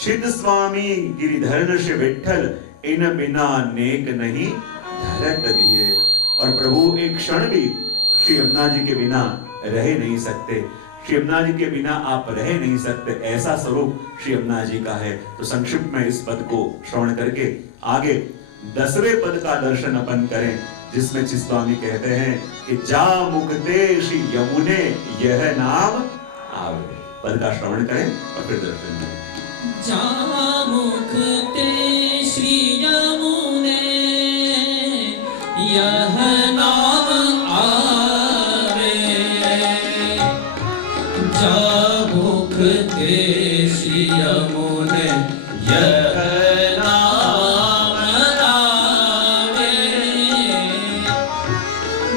छिद स्वामी गिरिधर श्री विठ्ठल, इन बिना नेक नहीं धरत धीरे। और प्रभु एक क्षण भी श्री यमुना जी के बिना रह नहीं सकते, श्री यमुना जी के बिना आप रह नहीं सकते, ऐसा स्वरूप श्री यमुना जी का है। तो संक्षिप्त में इस पद को श्रवण करके आगे 10वें पद का दर्शन अपन करें, जिसमें चिस्वामी कहते हैं कि जा मुक्ते श्री यमुने यह नाम आवे। पद का श्रवण करें और फिर दर्शन करें। जा मुक्ते श्री यमुने यह नाम आवे, जा मुक्ते श्री यमुने यह नाम आवे,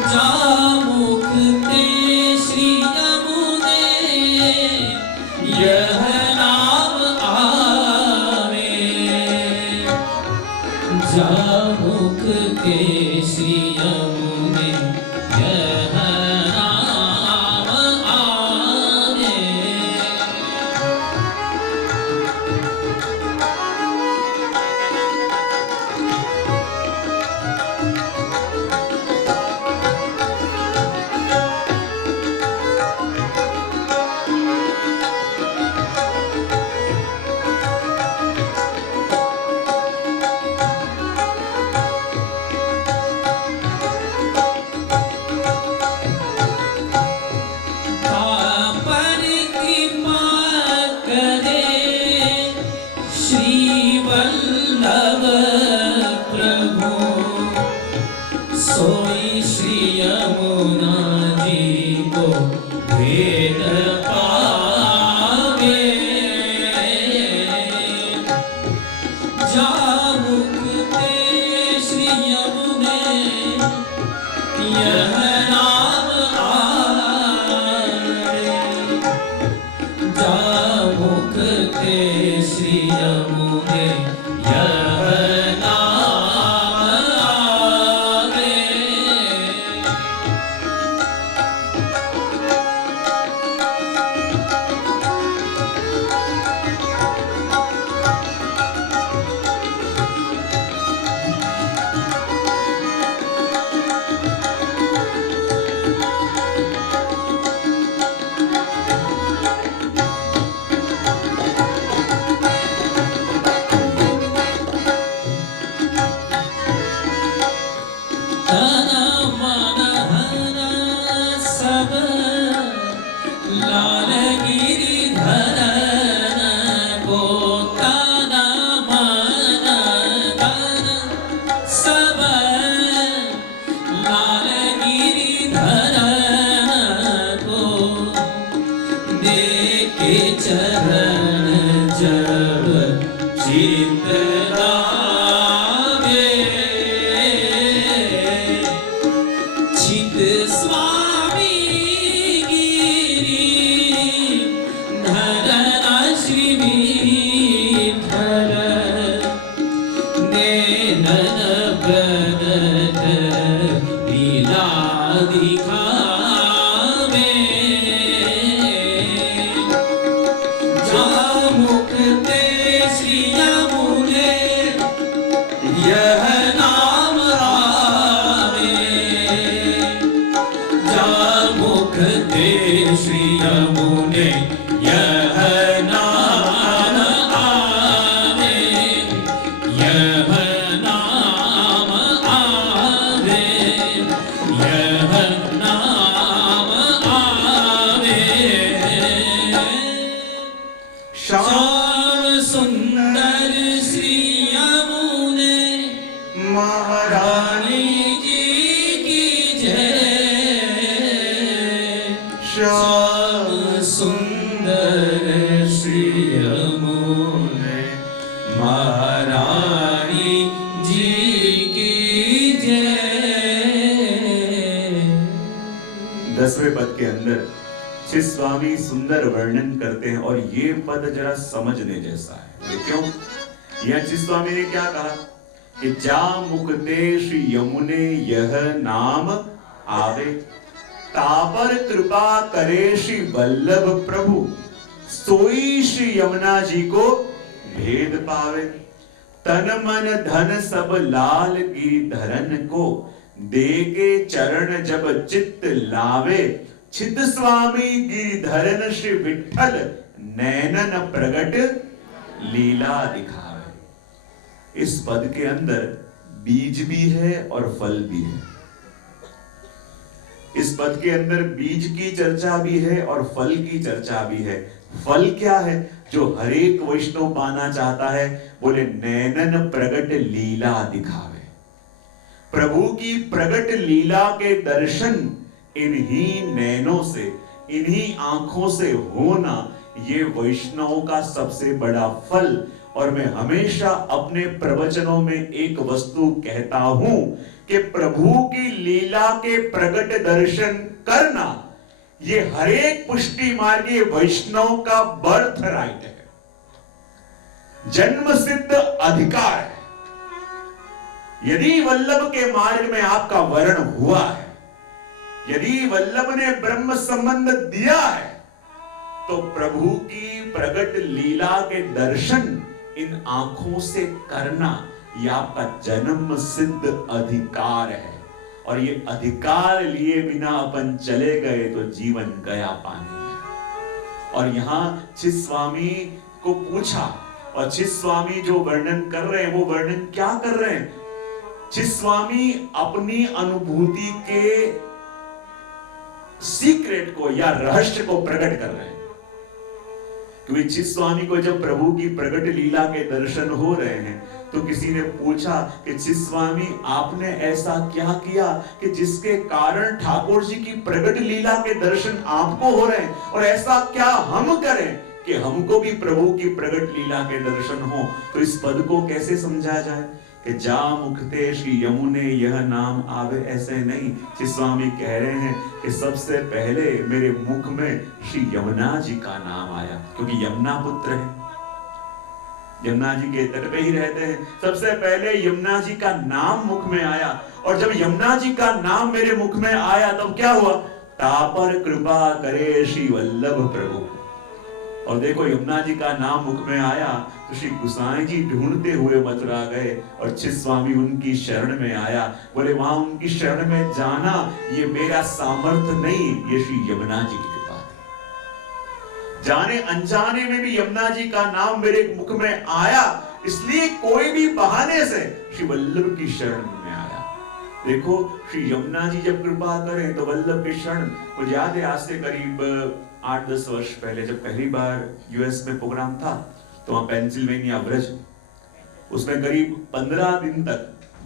जा मुक्ते श्री यमुने यह नाम आवे, जा मुक्ते श्री यमुने यह नाम आवे। पर कृपा करे श्री वल्लभ प्रभु, सोई श्री यमुना जी को भेद पावे, जा मुक्ते श्री यमुने यह नाम आवे, जा मुक्ते श्री यमुने यह नाम आवे। सब लाल गिरिधर को ताना माना गाना सब लाल गिरिधर को देखे चरण जब चित लावे चित स्वामी गिरी धर श्री विठ्ठल नैनन प्रगट लीला दिखावे जामुख ते श्री यमुने यह नाम आवे जामुख ते श्री यमुने यह नाम आवे यह नाम आवे यह नाम आवे श्याम सुंदर श्री यमुने महारानी रानी जी की जय श्याम सुंदर श्री यमुने महारानी जी की जय। 10वें पद के अंदर श्री स्वामी सुंदर वर्णन करते हैं और ये पद जरा समझने जैसा है। ये क्यों? यह श्री स्वामी ने क्या कहा कि जा मुक्ते श्री यमुने यह नाम आवे तापर कृपा करे श्री वल्लभ प्रभु सोई श्री यमुना जी को भेद पावे तन मन धन सब लाल गिरिधरन को देके चरण जब चित्त लावे चित स्वामी गिरिधरन श्री विठ्ठल नैनन प्रगट लीला दिखावे। इस पद के अंदर बीज भी है और फल भी है। इस पद के अंदर बीज की चर्चा भी है और फल की चर्चा भी है। फल क्या है? जो हरेक वैष्णव पाना चाहता है, बोले नैनन प्रगट लीला दिखावे। प्रभु की प्रगट लीला के दर्शन इन्हीं नैनों से, इन्हीं आंखों से होना, ये वैष्णव का सबसे बड़ा फल। और मैं हमेशा अपने प्रवचनों में एक वस्तु कहता हूं कि प्रभु की लीला के प्रगट दर्शन करना ये हरेक पुष्टि मार्गी वैष्णव का बर्थ राइट है, जन्म सिद्ध अधिकार है। यदि वल्लभ के मार्ग में आपका वर्ण हुआ है, यदि वल्लभ ने ब्रह्म संबंध दिया है, तो प्रभु की प्रगट लीला के दर्शन इन आंखों से करना यह आपका जन्म सिद्ध अधिकार है। और ये अधिकार लिए बिना अपन चले गए तो जीवन गया पानी में। और यहां छित स्वामी को पूछा, और छित स्वामी जो वर्णन कर रहे हैं वो वर्णन क्या कर रहे हैं? छित स्वामी अपनी अनुभूति के सीक्रेट को या रहस्य को प्रकट कर रहे हैं। क्योंकि छित स्वामी को जब प्रभु की प्रकट लीला के दर्शन हो रहे हैं तो किसी ने पूछा कि छित स्वामी आपने ऐसा क्या किया कि जिसके कारण ठाकुर जी की प्रकट लीला के दर्शन आपको हो रहे हैं, और ऐसा क्या हम करें कि हमको भी प्रभु की प्रकट लीला के दर्शन हो। तो इस पद को कैसे समझा जाए कि जा मुखते श्री यमुने यह नाम आवे? ऐसे नहीं, छित स्वामी कह रहे हैं कि सबसे पहले मेरे मुख में श्री यमुना जी का नाम आया, क्योंकि यमुना पुत्र है, यमुना जी के तट पे ही रहते हैं। सबसे पहले यमुना जी का नाम मुख में आया, और जब यमुना जी का नाम मेरे मुख में आया तब क्या हुआ? तापर कृपा करे श्री वल्लभ प्रभु। और देखो यमुना जी का नाम मुख में आया तो श्री गुसाई जी ढूंढते हुए मथुरा गए, और छित स्वामी उनकी शरण में आया। बोले वहां उनकी शरण में जाना ये मेरा सामर्थ्य नहीं, ये श्री यमुना जी की कृपा थी। जाने अनजाने में भी यमुना जी का नाम मेरे मुख में आया, इसलिए कोई भी बहाने से श्री वल्लभ की शरण में आया। देखो श्री यमुना जी जब कृपा करें तो वल्लभ के क्षण, मुझे याद है आज से करीब 8-10 वर्ष पहले जब पहली बार यूएस में प्रोग्राम था तो वहां पेंसिल्वेनिया ब्रज, उसमें करीब 15 दिन तक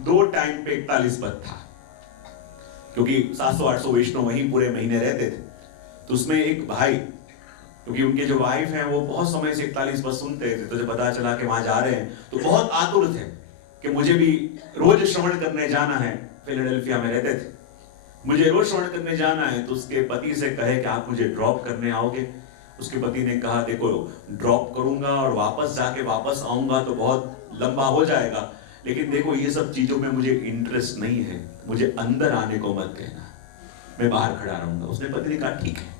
2 टाइम पे 41 पद था, क्योंकि 700-800 वैष्णव वहीं पूरे महीने रहते थे। तो उसमें एक भाई, क्योंकि उनके जो वाइफ हैं वो बहुत समय से 41 पद सुनते थे, तो जब पता चला कि वहां जा रहे हैं तो बहुत आतुर थे कि मुझे भी रोज श्रवण करने जाना है। फिलाडेल्फिया में रहते थे, मुझे रोज श्रवण करने जाना है। तो उसके पति से कहे कि आप मुझे ड्रॉप करने आओगे। उसके पति ने कहा देखो ड्रॉप करूंगा और वापस जाके वापस आऊंगा तो बहुत लंबा हो जाएगा, लेकिन देखो ये सब चीजों में मुझे इंटरेस्ट नहीं है, मुझे अंदर आने को मत कहना, मैं बाहर खड़ा रहूंगा। उसने पति ने कहा ठीक है।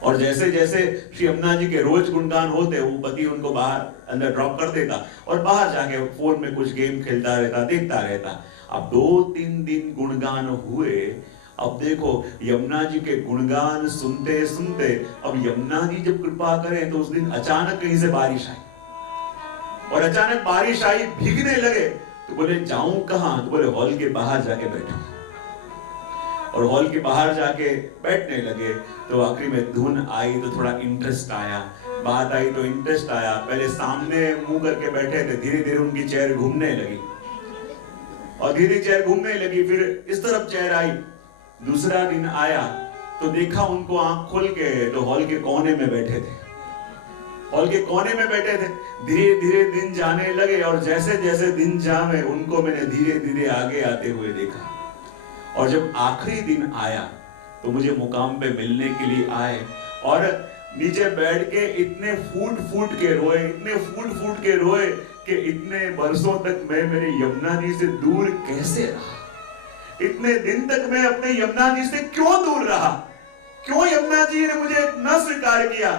और जैसे जैसे श्री यमुना जी के रोज गुणगान होते वो पति उनको बाहर अंदर ड्रॉप कर देता और बाहर जाके फोन में कुछ गेम खेलता रहता, देखता रहता। अब 2-3 दिन गुणगान हुए। अब देखो यमुना जी के गुणगान सुनते सुनते अब यमुना जी जब कृपा करें तो उस दिन अचानक कहीं से बारिश आई और अचानक बारिश आई, भीगने लगे। तो बोले जाऊं कहां? तो बोले हॉल के बाहर जाके बैठो। और हॉल के बाहर जाके बैठने लगे तो आखिरी में धुन आई तो थोड़ा इंटरेस्ट आया, बात आई तो इंटरेस्ट आया। पहले सामने मुंह करके बैठे थे, धीरे धीरे उनकी चेयर घूमने लगी और धीरे चेयर घूमने लगी, फिर इस तरफ चेयर आई। दूसरा दिन आया तो देखा उनको आंख खोल के तो हॉल के कोने में बैठे थे, हॉल के कोने में बैठे थे। धीरे धीरे दिन जाने लगे और जैसे जैसे दिन जावे उनको मैंने धीरे धीरे आगे आते हुए देखा। और जब आखिरी दिन आया तो मुझे मुकाम पे मिलने के लिए आए और नीचे बैठ के इतने फूट फूट के रोए, इतने फूट फूट के रोए कि इतने बरसों तक मैं मेरे यमुना जी से दूर कैसे रहा, इतने दिन तक मैं अपने यमुना जी से क्यों दूर रहा, क्यों यमुना जी ने मुझे न स्वीकार किया।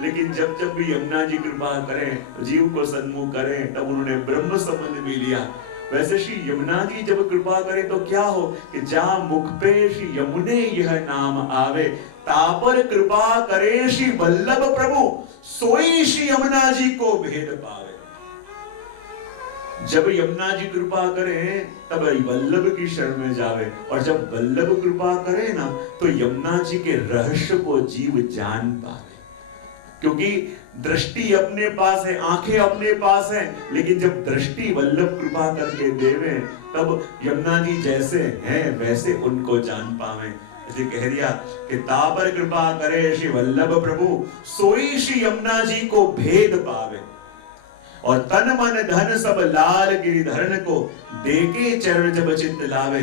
लेकिन जब जब भी यमुना जी कृपा करें, जीव को सन्मुख करें, तब उन्होंने ब्रह्म संबंध भी लिया। वैसे श्री यमुना जी जब कृपा करें तो क्या हो कि जहां मुख पे श्री यमुने यह नाम आवे, तापर कृपा करे श्री वल्लभ प्रभु, सोई श्री यमुना जी को भेद पावे। जब यमुना जी कृपा करें तब वल्लभ की शरण में जावे, और जब वल्लभ कृपा करे ना तो यमुना जी के रहस्य को जीव जान पावे। क्योंकि दृष्टि अपने पास है, आंखें अपने पास हैं, लेकिन जब दृष्टि वल्लभ कृपा करके देवे तब यमुना जी जैसे हैं वैसे उनको जान पावे। इसलिए कह दिया कि तापर कृपा करे श्री वल्लभ प्रभु, सोई श्री यमुना जी को भेद पावे। और तन मन धन सब लाल गिरिधरण को, देके चरण जब चित्त लावे।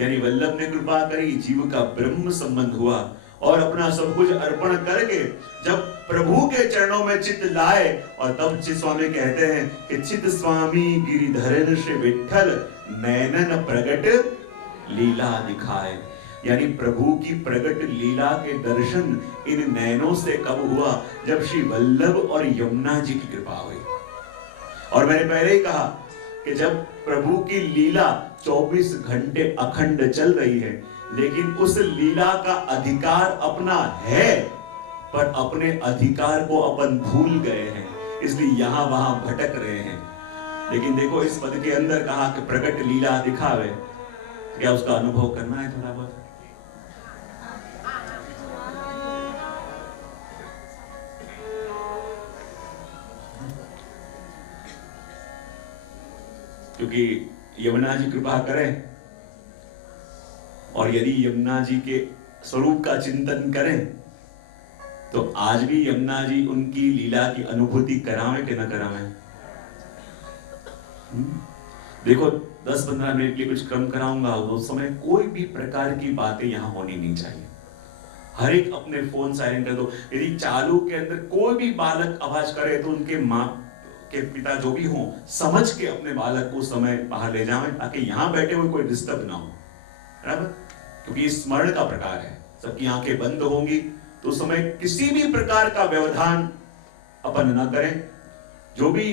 यानी वल्लभ ने कृपा करी, जीव का ब्रह्म संबंध हुआ और अपना सब कुछ अर्पण करके जब प्रभु के चरणों में चित्त लाए, और तब चित्त स्वामी कहते हैं कि चित्त स्वामी गिरिधरण श्री विठ्ठल, नैनन प्रगट लीला दिखाए। यानी प्रभु की प्रगट लीला के दर्शन इन नैनों से कब हुआ? जब श्री वल्लभ और यमुना जी की कृपा हुई। और मैंने पहले ही कहा कि जब प्रभु की लीला 24 घंटे अखंड चल रही है, लेकिन उस लीला का अधिकार अपना है, पर अपने अधिकार को अपन भूल गए हैं, इसलिए यहां वहां भटक रहे हैं। लेकिन देखो इस पद के अंदर कहा कि प्रकट लीला दिखावे, क्या उसका अनुभव करना है थोड़ा बहुत? क्योंकि यमुना जी कृपा करें और यदि यमुना जी के स्वरूप का चिंतन करें तो आज भी यमुना जी उनकी लीला की अनुभूति करावें कि न करावें? देखो 10-15 मिनट के लिए कुछ क्रम कराऊंगा, उस समय कोई भी प्रकार की बातें यहां होनी नहीं चाहिए। हर एक अपने फोन साइलेंट कर दो। यदि चालू के अंदर कोई भी बालक आवाज करे तो उनके माँ के पिता जो भी हों समझ के अपने बालक को समय बाहर ले जाएं, ताकि यहां बैठे हुए कोई डिस्टर्ब ना हो, बराबर? क्योंकि स्मरण का प्रकार है, सबकी आंखें बंद होंगी तो उस समय किसी भी प्रकार का व्यवधान अपन न करें। जो भी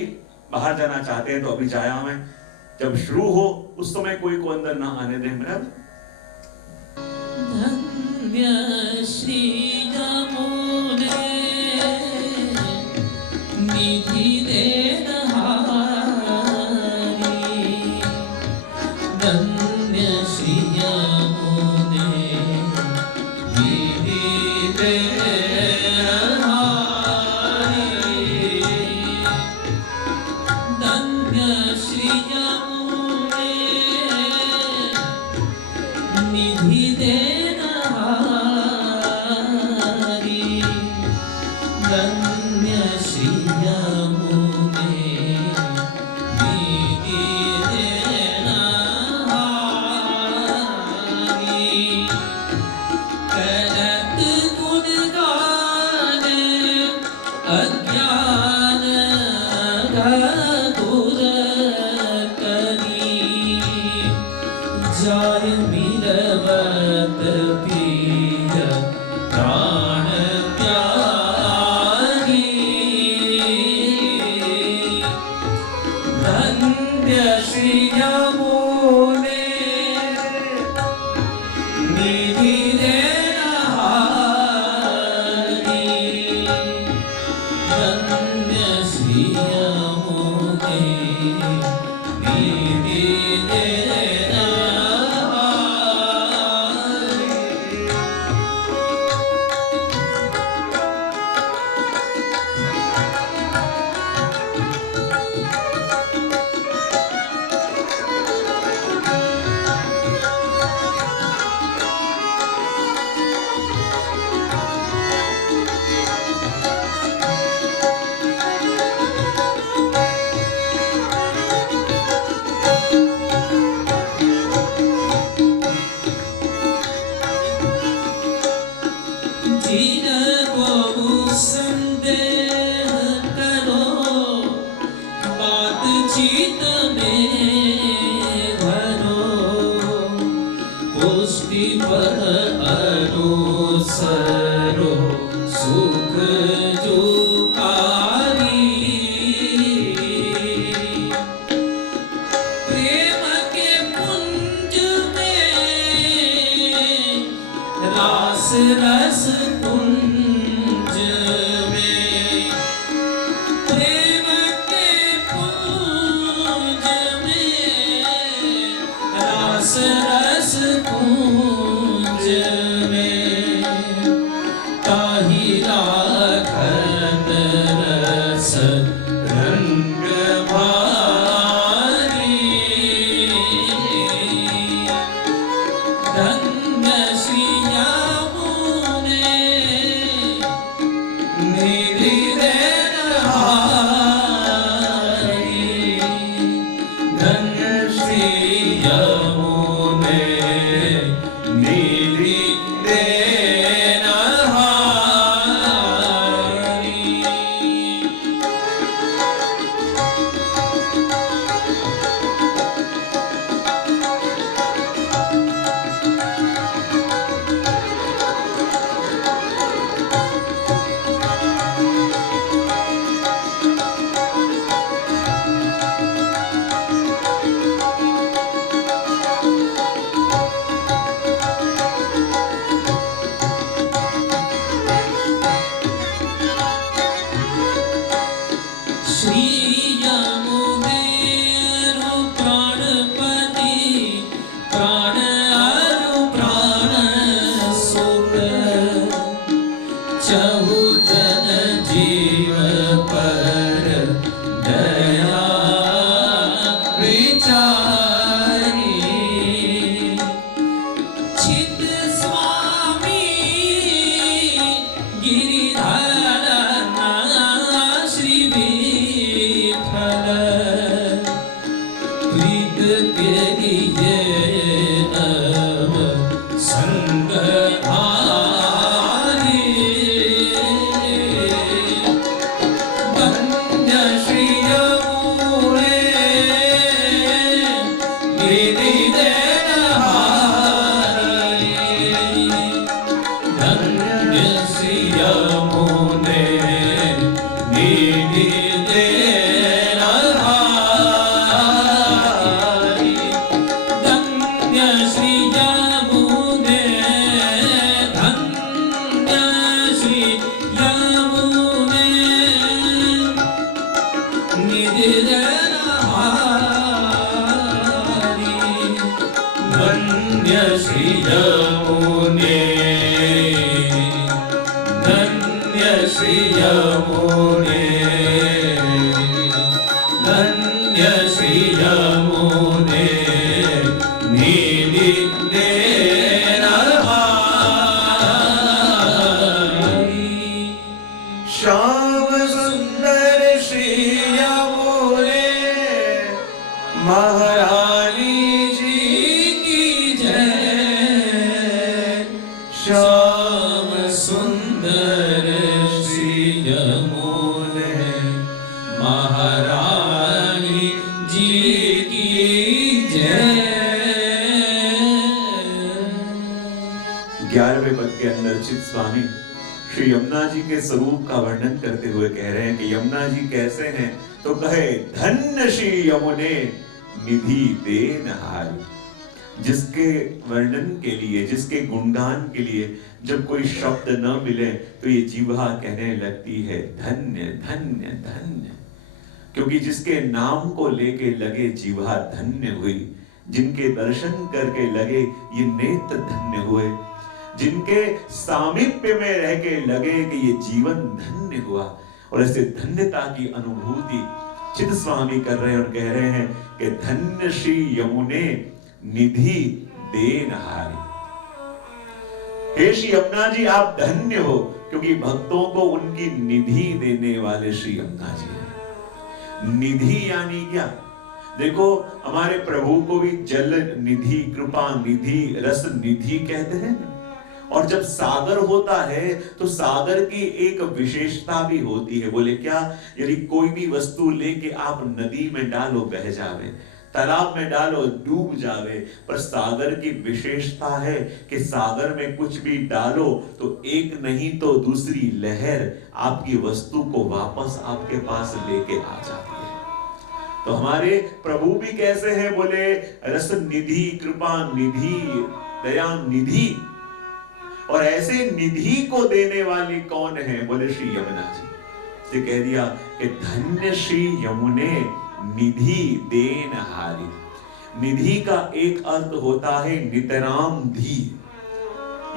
बाहर जाना चाहते हैं तो अभी जाया हमें, जब शुरू हो उस समय कोई को अंदर ना आने दें, बराबर? धन्य श्री यमुने निधि देनहारी, धन्य श्री यमुने धन्य श्री यमुने निधि श्याम सुंदर श्री यमुने महारानी जी की जय। श्याम सुंदर श्री यमुने महारानी जी की जय। 11वें पद के अंदर चित स्वामी श्री यमुना जी के स्वरूप का वर्णन करते हुए कह रहे हैं कि यमुना जी कैसे हैं, तो कहे धन्य श्री यमुने निधि देनहारी। जिसके वर्णन के लिए, जिसके गुणगान के लिए जब कोई शब्द न मिले तो ये जीवा कहने लगती है धन्य धन्य धन्य, क्योंकि जिसके नाम को लेके लगे जीवा धन्य हुई, जिनके दर्शन करके लगे ये नेत्र धन्य हुए, जिनके सामीप्य में रह के लगे कि ये जीवन धन्य हुआ। और ऐसे धन्यता की अनुभूति चित स्वामी कर रहे हैं और कह रहे हैं कि धन्य श्री यमुने निधि देनहारी। हे श्री यमुना जी आप धन्य हो, क्योंकि भक्तों को उनकी निधि देने वाले श्री यमुना जी हैं। निधि यानी क्या? देखो हमारे प्रभु को भी जल निधि, कृपा निधि, रस निधि कहते हैं। और जब सागर होता है तो सागर की एक विशेषता भी होती है। बोले क्या? यदि कोई भी वस्तु लेके आप नदी में डालो बह जावे, तालाब में डालो डूब जावे, पर सागर की विशेषता है कि सागर में कुछ भी डालो तो एक नहीं तो दूसरी लहर आपकी वस्तु को वापस आपके पास लेके आ जाती है। तो हमारे प्रभु भी कैसे हैं? बोले रस निधि, कृपा निधि, दया निधि। और ऐसे निधि को देने वाली कौन है? बोले श्री यमुना जी। से कह दिया कि धन्य श्री यमुने निधि देनहारी। निधि का एक अर्थ होता है नितराम धी,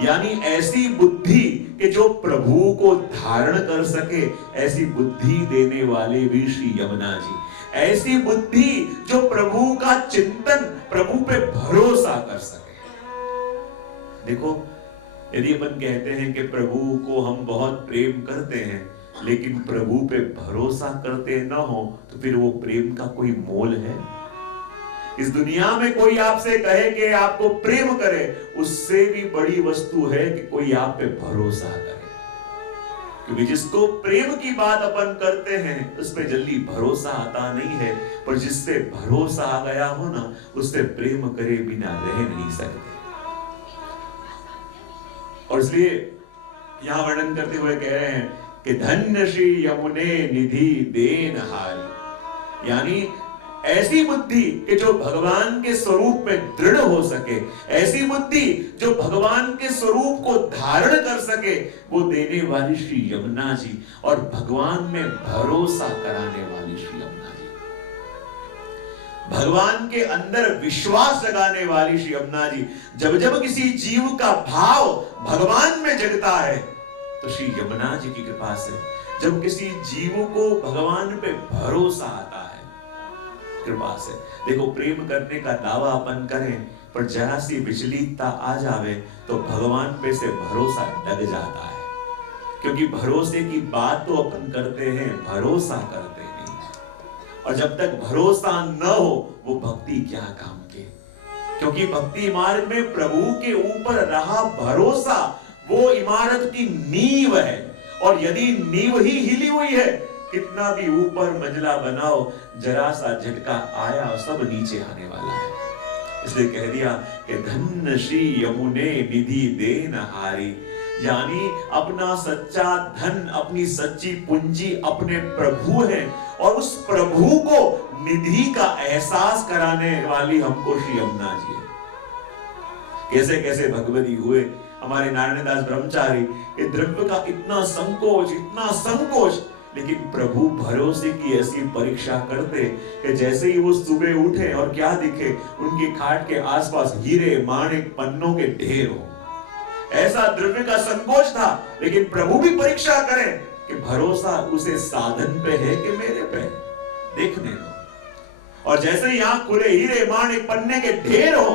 यानी ऐसी बुद्धि कि जो प्रभु को धारण कर सके, ऐसी बुद्धि देने वाले भी श्री यमुना जी। ऐसी बुद्धि जो प्रभु का चिंतन, प्रभु पे भरोसा कर सके। देखो यदि अपन कहते हैं कि प्रभु को हम बहुत प्रेम करते हैं, लेकिन प्रभु पे भरोसा करते न हो, तो फिर वो प्रेम का कोई मोल है? इस दुनिया में कोई आपसे कहे कि आपको प्रेम करे, उससे भी बड़ी वस्तु है कि कोई आप पे भरोसा करे। क्योंकि जिसको प्रेम की बात अपन करते हैं उस पे जल्दी भरोसा आता नहीं है, पर जिससे भरोसा आ गया हो ना, उससे प्रेम करे बिना रह नहीं सकते। और इसलिए यहां वर्णन करते हुए कह रहे हैं कि धन्य श्री यमुने निधि देनहारी, यानी ऐसी बुद्धि कि जो भगवान के स्वरूप में दृढ़ हो सके, ऐसी बुद्धि जो भगवान के स्वरूप को धारण कर सके, वो देने वाली श्री यमुना जी। और भगवान में भरोसा कराने वाली श्री यमुना जी, भगवान के अंदर विश्वास जगाने वाली श्री यमुना जी। जब जब किसी जीव का भाव भगवान में जगता है तो श्री यमुना जी की कृपा से, जब किसी जीव को भगवान पे भरोसा आता है कृपा से। देखो प्रेम करने का दावा अपन करें, पर जरा सी विचलितता आ जावे तो भगवान पे से भरोसा डग जाता है। क्योंकि भरोसे की बात तो अपन करते हैं, भरोसा करते नहीं। और जब तक भरोसा न हो वो भक्ति क्या काम की। क्योंकि भक्ति मार्ग में प्रभु के ऊपर रहा भरोसा वो इमारत की नींव है। और यदि नींव ही हिली हुई है, कितना भी ऊपर मंजिला बनाओ, जरा सा झटका आया सब नीचे आने वाला है। इसलिए कह दिया कि धन्य श्री यमुने निधि देनहारी, यानी अपना सच्चा धन, अपनी सच्ची पूंजी अपने प्रभु हैं। और उस प्रभु को निधि का एहसास कराने वाली हमको श्री यमुना जी है। कैसे कैसे भगवती हुए हमारे नारायण दास ब्रह्मचारी के द्रव्य का इतना संकोच, लेकिन प्रभु भरोसे की ऐसी परीक्षा करते कि जैसे ही वो सुबह उठे और क्या दिखे, उनके खाट के आसपास हीरे माणिक पन्नों के ढेर हो। ऐसा द्रव्य का संकोच था, लेकिन प्रभु भी परीक्षा करें कि भरोसा उसे साधन पे है कि मेरे पे? देखने दो। और जैसे ही आंख खुले, हीरे माणिक पन्ने के ढेर हो,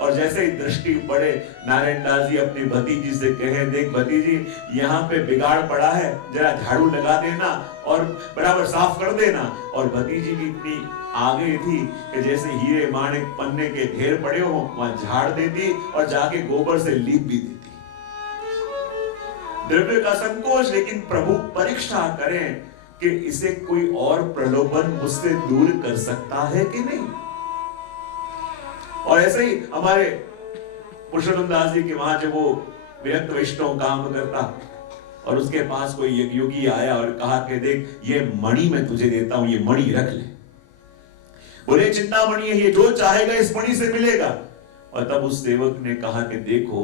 और जैसे ही दृष्टि पड़े, नारायण दास जी अपनी भतीजी से कहे, देख भतीजी, यहाँ पे बिगाड़ पड़ा है, जरा झाड़ू लगा देना और बराबर साफ कर देना। और भतीजी भी इतनी आगे थी कि जैसे हीरे माणिक पन्ने के ढेर पड़े हो, वहां झाड़ देती और जाके गोबर से लीप भी देती। द्रव्य का संकोच, लेकिन प्रभु परीक्षा करें कि इसे कोई और प्रलोभन मुझसे दूर कर सकता है कि नहीं। और ऐसे ही हमारे पुरुषोत्तम दास जी के वहां जब वो विरक्त वैष्णव काम करता और उसके पास कोई एक योगी आया और कहा कि देख, ये मणि मैं तुझे देता हूं, ये मणि रख ले। बोले चिंतामणि है, ये जो चाहेगा इस मणि से मिलेगा। और तब उस सेवक ने कहा कि देखो,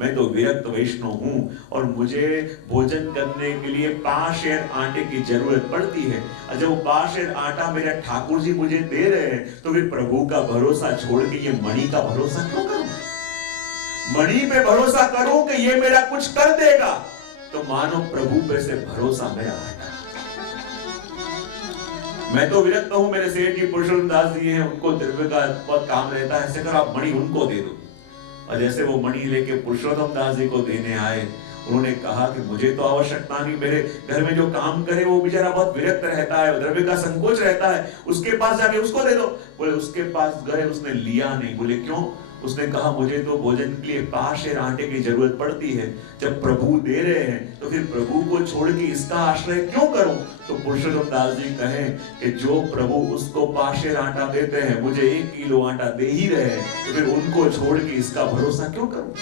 मैं तो विरक्त वैष्णव हूं और मुझे भोजन करने के लिए 5 शेर आटे की जरूरत पड़ती है। और जब वो 5 शेर आटा मेरा ठाकुर जी मुझे दे रहे हैं, तो फिर प्रभु का भरोसा छोड़ के ये मणि का भरोसा क्यों करूं? मणि पे भरोसा करूं कि ये मेरा कुछ कर देगा, तो मानो प्रभु पे से भरोसा मेरा हटा। मैं तो विरक्त हूं, मेरे सेठ जी पुरुषोत्तम दास जी हैं, उनको द्रव्य का बहुत काम रहता है, ऐसे करो आप मणि उनको दे दो। और जैसे वो मणि लेके पुरुषोत्तम दास जी को देने आए, उन्होंने कहा कि मुझे तो आवश्यकता नहीं, मेरे घर में जो काम करे वो बेचारा बहुत विरक्त रहता है, द्रव्य का संकोच रहता है, उसके पास जाके उसको दे दो। बोले उसके पास गए, उसने लिया नहीं। बोले क्यों? उसने कहा मुझे तो भोजन के लिए 5 शेर आटे की जरूरत पड़ती है, जब प्रभु दे रहे हैं तो फिर प्रभु को छोड़ के इसका आश्रय क्यों करूं? तो पुरुषोत्तम दास जी कहें कि जो प्रभु उसको 5 शेर आटा देते हैं, मुझे 1 किलो आटा दे ही रहे हैं, तो फिर उनको छोड़ के इसका भरोसा क्यों करूं?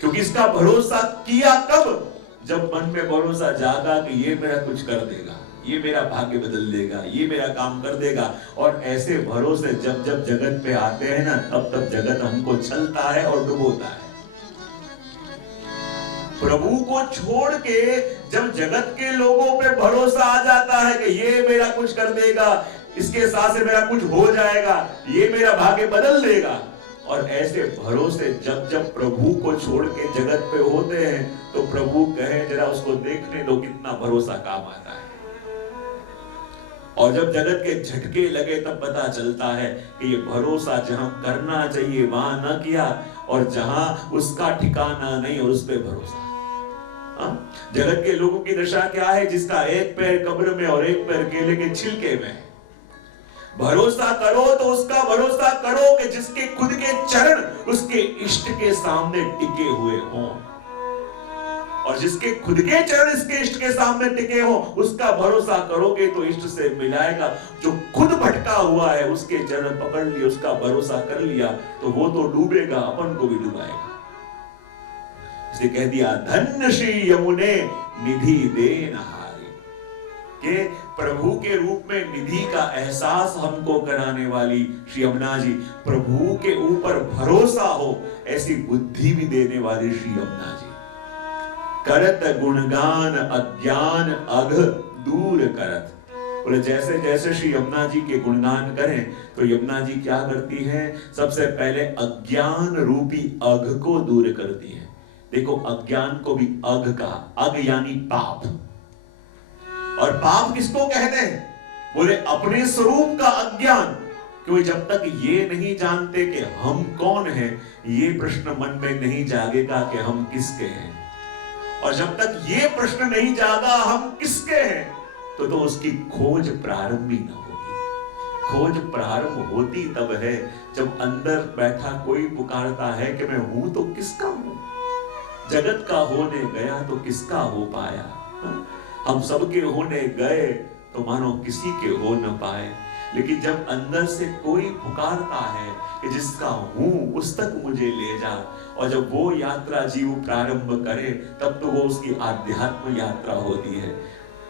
क्योंकि इसका भरोसा किया कब? जब मन में भरोसा जागा कि ये मेरा कुछ कर देगा, ये मेरा भाग्य बदल देगा, ये मेरा काम कर देगा। और ऐसे भरोसे जब जब जगत पे आते हैं ना, तब तब जगत हमको छलता है और डुबोता है। प्रभु को छोड़ के जब जगत के लोगों पे भरोसा आ जाता है कि ये मेरा कुछ कर देगा, इसके साथ से मेरा कुछ हो जाएगा, ये मेरा भाग्य बदल देगा, और ऐसे भरोसे जब जब प्रभु को छोड़ के जगत पे होते हैं, तो प्रभु कहे जरा उसको देखने दो कितना भरोसा काम आता है। और जब जगत के झटके लगे, तब पता चलता है कि ये भरोसा जहां करना चाहिए वहां न किया, और जहां उसका ठिकाना नहीं और उस पे भरोसा। जगत के लोगों की दशा क्या है? जिसका एक पैर कब्र में और एक पैर केले के छिलके में। भरोसा करो तो उसका भरोसा करो कि जिसके खुद के चरण उसके इष्ट के सामने टिके हुए हों, और जिसके खुद के चरण इसके इष्ट के सामने टिके हो, उसका भरोसा करोगे तो इष्ट से मिलाएगा। जो खुद भटका हुआ है, उसके चरण पकड़ लिए, उसका भरोसा कर लिया, तो वो तो डूबेगा, अपन को भी डुबाएगा। इसे कह दिया धन्य श्री यमुने निधि देन हारे, के प्रभु के रूप में निधि का एहसास हमको कराने वाली श्री यमुना जी, प्रभु के ऊपर भरोसा हो ऐसी बुद्धि भी देने वाली श्री यमुना जी। करत गुणगान अज्ञान अघ दूर करत। बोले जैसे जैसे श्री यमुना जी के गुणगान करें तो यमुना जी क्या करती है? सबसे पहले अज्ञान रूपी अघ को दूर करती है। देखो, अज्ञान को भी अघ कहा, अघ यानी पाप। और पाप किसको कहते हैं? बोले अपने स्वरूप का अज्ञान। क्योंकि जब तक ये नहीं जानते कि हम कौन हैं, ये प्रश्न मन में नहीं जागेगा कि हम किसके हैं। और जब तक ये प्रश्न नहीं जागा हम किसके हैं, तो उसकी खोज प्रारंभ ही ना होगी। खोज प्रारंभ होती तब है जब अंदर बैठा कोई पुकारता है कि मैं हूं तो किसका हूं। जगत का होने गया तो किसका हो पाया। हम सबके होने गए तो मानो किसी के हो न पाए। लेकिन जब अंदर से कोई पुकारता है कि जिसका हूं उस तक मुझे ले जा, और जब वो यात्रा जीव प्रारंभ करे, तब तो वो उसकी आध्यात्म यात्रा होती है।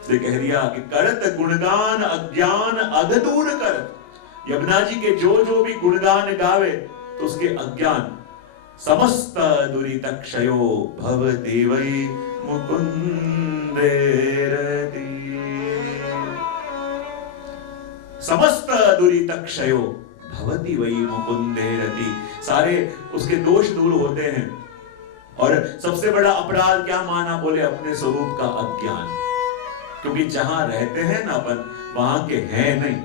से कह दिया कि करत गुणगान अज्ञान अघ दूर करत। यमुना जी के जो जो भी गुणगान गावे तो उसके अज्ञान समस्त दुरित क्षयो भवति वै मुकुंदेरति। समस्त दुरित क्षयो भवति वै मुकुंदेरति। सारे उसके दोष दूर होते हैं। और सबसे बड़ा अपराध क्या माना? बोले अपने स्वरूप का अज्ञान। क्योंकि जहां रहते हैं ना अपन, वहां के हैं नहीं,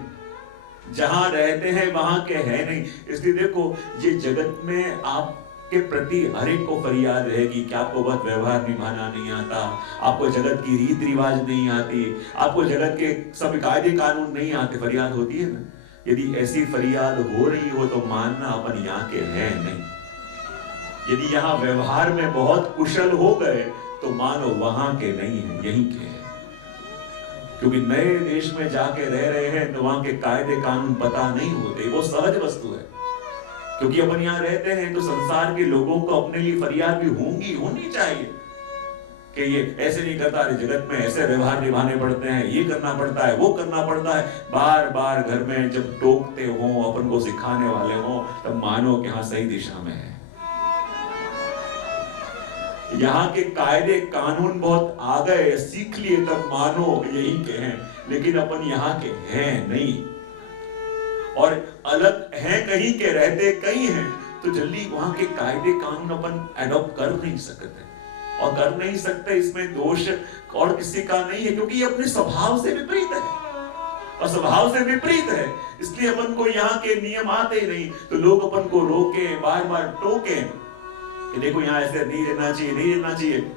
जहां रहते हैं वहां के हैं नहीं। इसलिए देखो, ये जगत में आपके प्रति हर एक को फरियाद रहेगी कि आपको बहुत व्यवहार निभाना नहीं आता, आपको जगत की रीत रिवाज नहीं आती, आपको जगत के सब कायदे कानून नहीं आते। फरियाद होती है ना? यदि ऐसी फरियाद हो रही हो तो मानना अपन यहाँ के हैं नहीं। यदि यहाँ व्यवहार में बहुत कुशल हो गए तो मानो वहां के नहीं है, यहीं के हैं। क्योंकि नए देश में जाके रह रहे हैं तो वहां के कायदे कानून पता नहीं होते, वो सहज वस्तु है। क्योंकि अपन यहाँ रहते हैं तो संसार के लोगों को अपने लिए फरियाद भी होनी चाहिए कि ये ऐसे नहीं करता, जगत में ऐसे व्यवहार निभाने पड़ते हैं, ये करना पड़ता है, वो करना पड़ता है। बार बार घर में जब टोकते हो, अपन को सिखाने वाले हो, तब मानो कि हाँ सही दिशा में है। यहाँ के कायदे कानून बहुत आ गए, सीख लिए, तब मानो यही के हैं। लेकिन अपन यहाँ के हैं नहीं, और अलग हैं कहीं के, रहते कहीं हैं, तो जल्दी वहां के कायदे कानून अपन एडॉप्ट कर नहीं सकते। और कर नहीं सकते, इसमें दोष और किसी का नहीं है, क्योंकि ये अपने स्वभाव से विपरीत है, और स्वभाव से विपरीत है। इसलिए अपन को यहाँ के नियम आते ही नहीं, तो लोग अपन को रोके, बार बार टोके कि देखो यहाँ ऐसे नहीं रहना चाहिए, नहीं रहना चाहिए।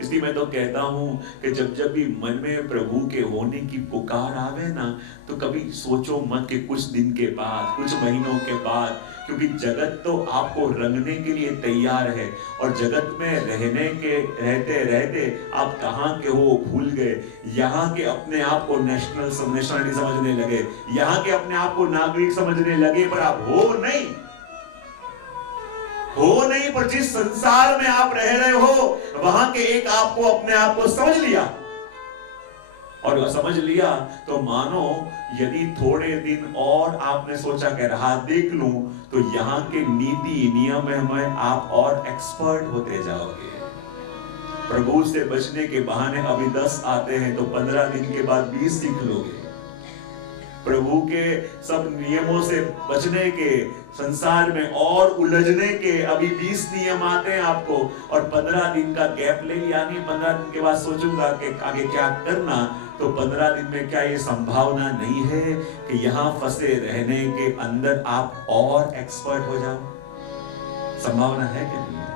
इसलिए मैं तो कहता हूं कि जब जब भी मन में प्रभु के होने की पुकार आवे ना, तो कभी सोचो मत कि कुछ दिन के बाद, कुछ महीनों के बाद, क्योंकि जगत तो आपको रंगने के लिए तैयार है, और जगत में रहने के रहते रहते आप कहाँ के हो भूल गए। यहाँ के अपने आप को नेशनलिटी समझने लगे, यहाँ के अपने आप को नागरिक समझने लगे, पर आप हो नहीं, पर जिस संसार में आप रह रहे हो वहां के एक आपको अपने आप को समझ लिया, और समझ लिया तो मानो यदि थोड़े दिन और आपने सोचा कि राह देख लूं, तो यहाँ के नीति नियम में आप और एक्सपर्ट होते जाओगे। प्रभु से बचने के बहाने अभी 10 आते हैं, तो 15 दिन के बाद 20 सीख लोगे। प्रभु के सब नियमों से बचने के, संसार में और उलझने के अभी 20 नियम आते हैं आपको, और 15 दिन का गैप ले लिया। नहीं 15 दिन के बाद सोचूंगा कि आगे क्या करना, तो 15 दिन में क्या ये संभावना नहीं है कि यहाँ फंसे रहने के अंदर आप और एक्सपर्ट हो जाओ? संभावना है कि नहीं है?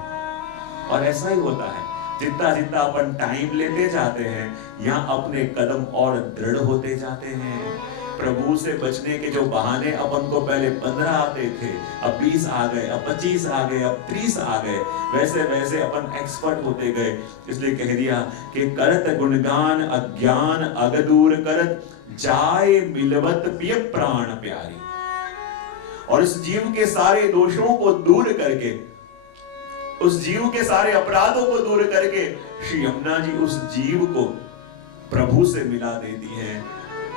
और ऐसा ही होता है, जितना जितना अपन टाइम लेते जाते हैं, यहाँ अपने कदम और दृढ़ होते जाते हैं। प्रभु से बचने के जो बहाने अपन को पहले 15 आते थे, अब 20 आ गए, अब 25 आ गए, अब 30 आ गए, वैसे वैसे अपन एक्सपर्ट होते गए। इसलिए कह दिया कि करत गुणगान अज्ञान अगदूर करत, जाए मिलवत पिय प्राण प्यारी। और इस जीव के सारे दोषों को दूर करके, उस जीव के सारे अपराधों को दूर करके, श्री यमुना जी उस जीव को प्रभु से मिला देती है।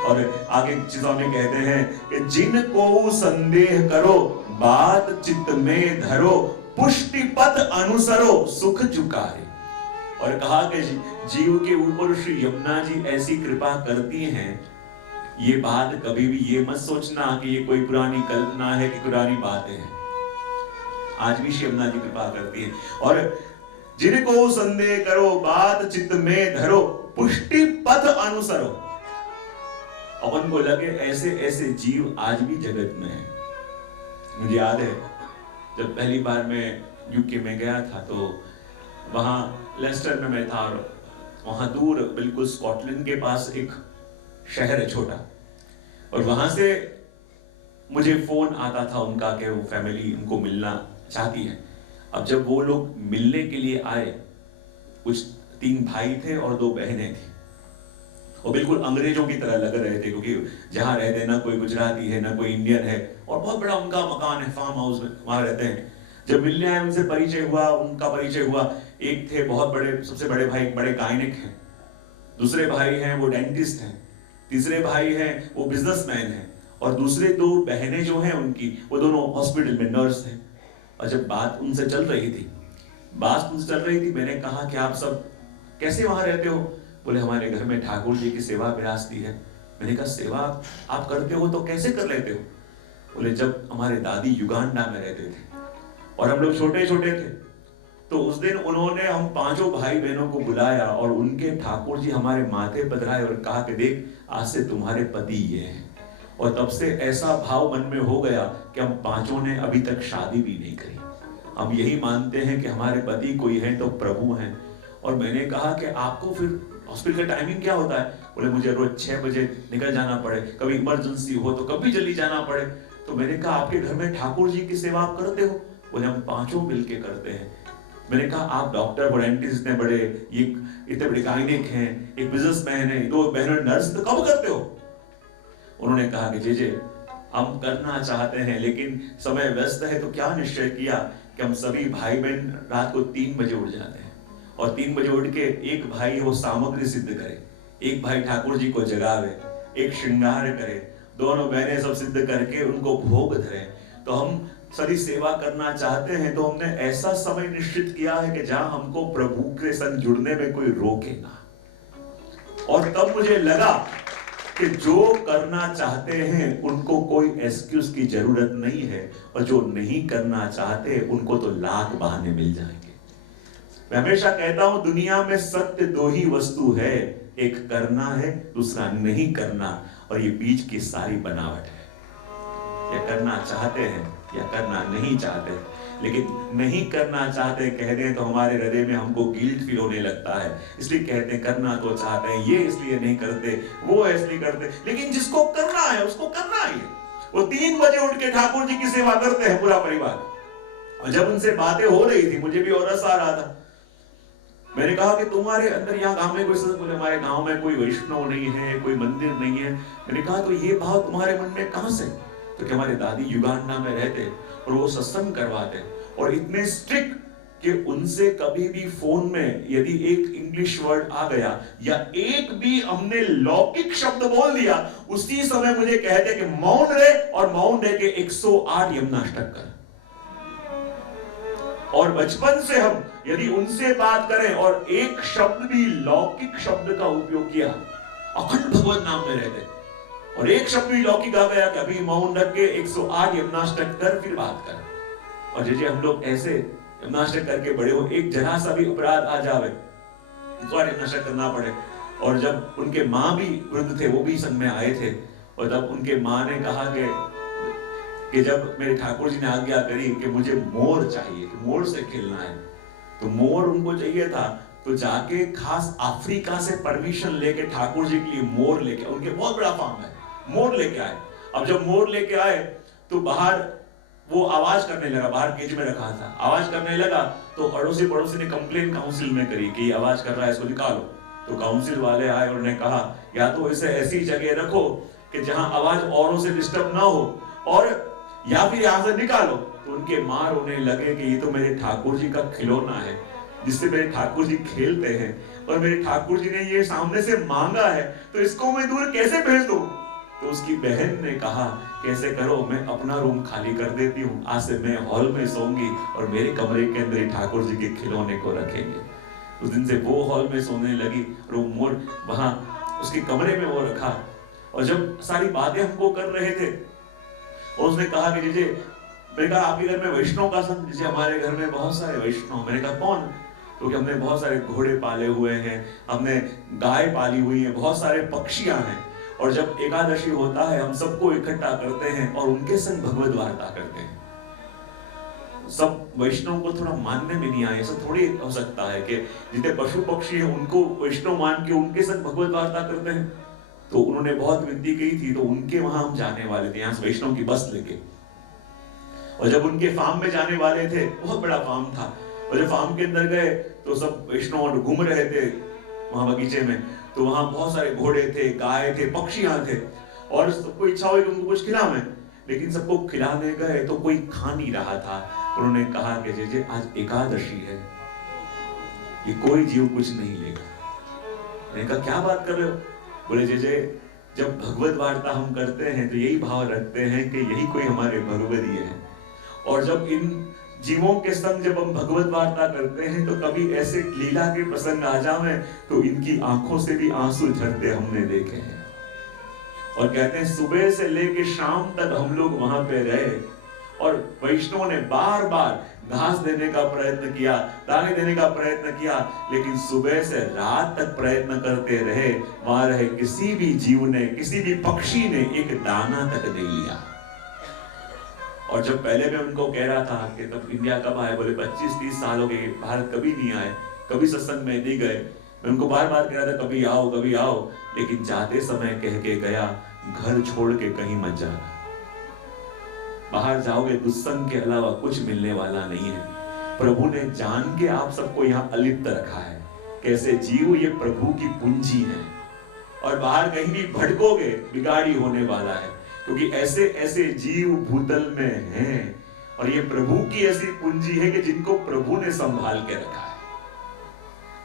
और आगे चीजों में कहते हैं कि जिनको संदेह करो, बात चित्त में धरो, पुष्टि पथ अनुसरो, सुख चुकाए। और कहा कि जीव के ऊपर श्री यमुना जी ऐसी कृपा करती हैं, ये बात कभी भी ये मत सोचना कि ये कोई पुरानी कल्पना है कि पुरानी बातें हैं। आज भी श्री यमुना जी कृपा करती है। और जिनको संदेह करो, बात चित्त में धरो, पुष्टि पथ अनुसरो। अपन को लगे ऐसे ऐसे जीव आज भी जगत में है। मुझे याद है जब पहली बार मैं यूके में गया था, तो वहां लेस्टर में मैं था, और वहां दूर बिल्कुल स्कॉटलैंड के पास एक शहर है छोटा, और वहां से मुझे फोन आता था उनका कि वो फैमिली उनको मिलना चाहती है। अब जब वो लोग मिलने के लिए आए, कुछ 3 भाई थे और 2 बहनें थी, और बिल्कुल अंग्रेजों की तरह लग रहे थे, क्योंकि जहां रहते ना कोई गुजराती है ना कोई इंडियन है, और बहुत बड़ा उनका मकान है, फार्म हाउस में वहां रहते हैं। जब मिलने आए उनसे परिचय हुआ, उनका परिचय हुआ। एक थे बहुत बड़े, सबसे बड़े भाई बड़े गायनिक हैं, दूसरे भाई हैं वो डेंटिस्ट हैं, तीसरे भाई हैं वो बिजनेसमैन हैं, और दूसरे 2 बहनें जो हैं उनकी, वो दोनों हॉस्पिटल में नर्स हैं। और जब बात उनसे चल रही थी, मैंने कहा कि आप सब कैसे वहां रहते हो? बोले हमारे घर में ठाकुर जी की सेवा विरासती है। मैंने कहा सेवा आप करते हो तो कैसे कर लेते हो? बोले जब हमारे दादी युगांडा में रहते थे और हम लोग छोटे छोटे थे, तो उस दिन उन्होंने हम पांचों भाई बहनों को बुलाया और उनके ठाकुर जी हमारे माथे पधराए और कहा कि देख, आज से तुम्हारे पति ये हैं। और तब से ऐसा भाव मन में हो गया कि हम पांचों ने अभी तक शादी भी नहीं करी। हम यही मानते हैं कि हमारे पति कोई है तो प्रभु हैं। और मैंने कहा कि आपको फिर हॉस्पिटल का टाइमिंग क्या होता है? बोले मुझे रोज 6 बजे निकल जाना पड़े, कभी इमरजेंसी हो तो कभी जल्दी जाना पड़े। तो मैंने कहा आपके घर में ठाकुर जी की सेवा आप करते हो? बोले हम पांचों मिलके करते हैं। मैंने कहा आप डॉक्टर और डेंटिस्ट इतने बड़े, ये इतने बड़े गायनिक हैं, एक बिजनेसमैन है, 2 बहनें नर्स, तो कब करते हो? उन्होंने कहा कि जे हम करना चाहते हैं लेकिन समय व्यस्त है। तो क्या निश्चय किया कि हम सभी भाई बहन रात को 3 बजे उठ जाते हैं और 3 बजे उठ के एक भाई वो सामग्री सिद्ध करे, एक भाई ठाकुर जी को जगावे, एक श्रृंगार करे, दोनों बहनें सब सिद्ध करके उनको भोग धरे। तो हम सभी सेवा करना चाहते हैं। तो हमने ऐसा समय निश्चित किया है कि जहां हमको प्रभु के संग जुड़ने में कोई रोके ना। और तब मुझे लगा कि जो करना चाहते हैं उनको कोई एक्सक्यूज की जरूरत नहीं है, और जो नहीं करना चाहते उनको तो लाख बहाने मिल जाएंगे। मैं हमेशा कहता हूं दुनिया में सत्य 2 ही वस्तु है, एक करना है, दूसरा नहीं करना, और ये बीच की सारी बनावट है। या करना चाहते हैं या करना नहीं चाहते। लेकिन नहीं करना चाहते कह दें तो हमारे हृदय में हमको गिल्ट फील होने लगता है, इसलिए कहते हैं करना तो चाहते हैं, ये इसलिए नहीं करते, वो इसलिए करते। लेकिन जिसको करना है उसको करना ही है। वो 3 बजे उठ के ठाकुर जी की सेवा करते हैं पूरा परिवार। और जब उनसे बातें हो रही थी मुझे भी और रस आ रहा था। मैंने कहा कि तुम्हारे अंदर यहाँ गांव में कोई संत, बोले हमारे गांव में कोई वैष्णव नहीं है, कोई मंदिर नहीं है। मैंने कहा तो ये भाव तुम्हारे मन में कहां से? तो कि हमारे दादी युगांडा में रहते और वो सत्संग करवाते और इतने स्ट्रिक्ट कि उनसे कभी भी फोन में यदि एक इंग्लिश वर्ड आ गया या एक भी हमने लौकिक शब्द बोल दिया, उसी समय मुझे कहते कि मौन रहे और मौन रह के 108 यमनाष्टक कर। और बचपन से हम यदि उनसे बात करें और एक शब्द भी लौकिक शब्द का उपयोग किया, अखंड भगवत नाम में रहते, और एक शब्द भी लौकिक आ गया, कभी मौन रख के 108 यमनाष्टक कर फिर बात कर। और जैसे हम लोग ऐसे यमनाष्टक करके बड़े हो, एक जरा सा भी अपराध आ जावे तो यमनाष्टक करना पड़े। और जब उनके माँ भी वृद्ध थे, वो भी संग में आए थे, और तब उनके माँ ने कहा कि जब मेरे ठाकुर जी ने आज्ञा करी कि मुझे मोर चाहिए, कि मोर से खेलना है, तो मोर उनको चाहिए था, तो जाके खास अफ्रीका से परमिशन लेके ठाकुर जी के लिए मोर लेके, उनके बहुत बड़ा फार्म है, मोर लेके आए। अब जब मोर लेके आए तो बाहर वो आवाज करने लगा, बाहर केज में रखा था, आवाज करने लगा, तो अड़ोसी पड़ोसी ने कंप्लेन काउंसिल में करी कि ये आवाज कर रहा है, इसको निकालो। तो काउंसिल वाले आए और उन्होंने कहा या तो इसे ऐसी जगह रखो कि जहां आवाज औरों से डिस्टर्ब ना हो, और या फिर यहां से निकालो। तो उनके मां रोने लगे कि ये तो मेरे ठाकुर जी का खिलौना है, जिससे मेरे ठाकुर जी खेलते हैं, और मेरे ठाकुर जी ने ये सामने से मांगा है, तो इसको मैं दूर कैसे भेज दूं? तो उसकी बहन ने कहा कैसे करो, मैं अपना रूम खाली कर देती हूँ, आज से मैं हॉल में सोऊंगी और मेरे कमरे के अंदर ही ठाकुर जी के खिलौने को रखेंगे। उस दिन से वो हॉल में सोने लगी और वो मोर वहां उसके कमरे में वो रखा। और जब सारी बातें हमको कर रहे थे और उसने कहा कि जैसे, मैंने कहा आपके घर में वैष्णव का संत? जैसे हमारे घर में बहुत सारे वैष्णव। मैंने कहा कौन? तो कि हमने बहुत सारे घोड़े पाले हुए हैं, हमने गाय पाली हुई है, बहुत सारे पक्षियां हैं, और जब एकादशी होता है हम सबको इकट्ठा करते हैं और उनके संग भगवत वार्ता करते हैं। सब वैष्णव को थोड़ा मानने में नहीं आए, ऐसा थोड़ी हो सकता है कि जितने पशु पक्षी हैं उनको वैष्णव मान के उनके संग भगवत वार्ता करते हैं। तो उन्होंने बहुत विनती की थी, तो उनके वहां हम जाने वाले थे, यहाँ से वैष्णव की बस लेके। और जब उनके फार्म में जाने वाले थे, बहुत बड़ा फार्म था, और जब फार्म के अंदर गए तो सब वैष्णव घूम रहे थे वहां बगीचे में, तो वहां बहुत सारे घोड़े थे, गाय थे, पक्षियां थे, और सबको इच्छा हुई कि उनको कुछ खिलावें, लेकिन सबको खिलाने गए तो कोई खा नहीं रहा था। उन्होंने कहा कि जे आज एकादशी है, ये कोई जीव कुछ नहीं लेगा। मैंने कहा क्या बात कर रहे हो? बोले जे जब भगवत वार्ता हम करते हैं तो यही भाव रखते हैं कि यही कोई हमारे भगवदीय है, और जब इन जीवों के संग जब हम भगवत वार्ता करते हैं तो कभी ऐसे लीला के प्रसंग आ जावे तो इनकी आंखों से भी आंसू झरते हमने देखे हैं। और कहते हैं सुबह से लेके शाम तक हम लोग वहां पे रहे, और वैष्णव ने बार बार घास देने का प्रयत्न किया, दाने देने का प्रयत्न किया, लेकिन सुबह से रात तक प्रयत्न करते रहे, वहां रहे किसी भी जीव ने, किसी भी पक्षी ने एक दाना तक नहीं लिया। और जब पहले मैं उनको कह रहा था कि तब इंडिया कब आए, बोले 25-30 साल हो गए, भारत कभी नहीं आए, कभी सत्संग में नहीं गए। मैं उनको बार बार कह रहा था कभी आओ कभी आओ, लेकिन जाते समय कह के गया, घर छोड़ के कहीं मत जाना, बाहर जाओगे दुस्संग के अलावा कुछ मिलने वाला नहीं है। प्रभु ने जान के आप सबको यहाँ अलिप्त रखा है, कैसे जीव ये प्रभु की पूंजी है, और बाहर कहीं भी भटकोगे बिगाड़ी होने वाला है, क्योंकि ऐसे ऐसे जीव भूतल में हैं, और ये प्रभु की ऐसी पूंजी है कि जिनको प्रभु ने संभाल के रखा है।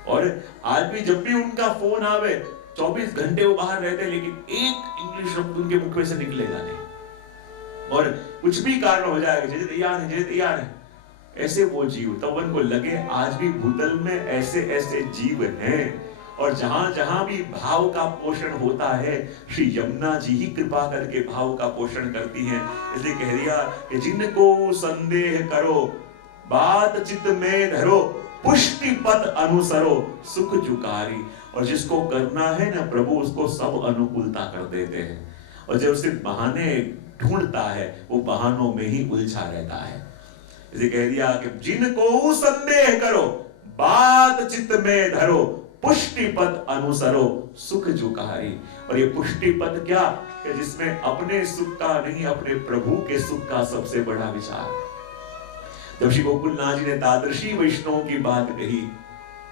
और आज भी जब भी उनका फोन आवे, 24 घंटे वो बाहर रहते, लेकिन एक इंग्लिश शब्द उनके मुख में से निकलेगा नहीं, और कुछ भी कारण हो जाएगा, जैसे तैयार है, ऐसे वो जीव। तब उनको लगे आज भी भूतल में ऐसे ऐसे जीव हैं, और जहां जहां भी भाव का पोषण होता है, श्री यमुना जी ही कृपा करके भाव का पोषण करती हैं। इसलिए कह दिया कि जिनको संदेह करो, बात चित्त में धरो, पुष्टि पथ अनुसरो, सुख जुकारी। और जिसको करना है ना प्रभु, उसको सब अनुकूलता कर देते हैं, और जब सिर्फ बहाने ढूंढता है, वो बहानों में ही उलझा रहता है। इसे कह दिया कि जिनको संदेह करो, बात चित्त में धरो, पुष्टि पथ अनुसरो, सुख जुकारी। और ये पुष्टि पथ क्या कि जिसमें अपने सुख का नहीं, अपने प्रभु के सुख का सबसे बड़ा विचार। जब श्री गोकुलनाथ जी ने तादृशी वैष्णव की बात कही,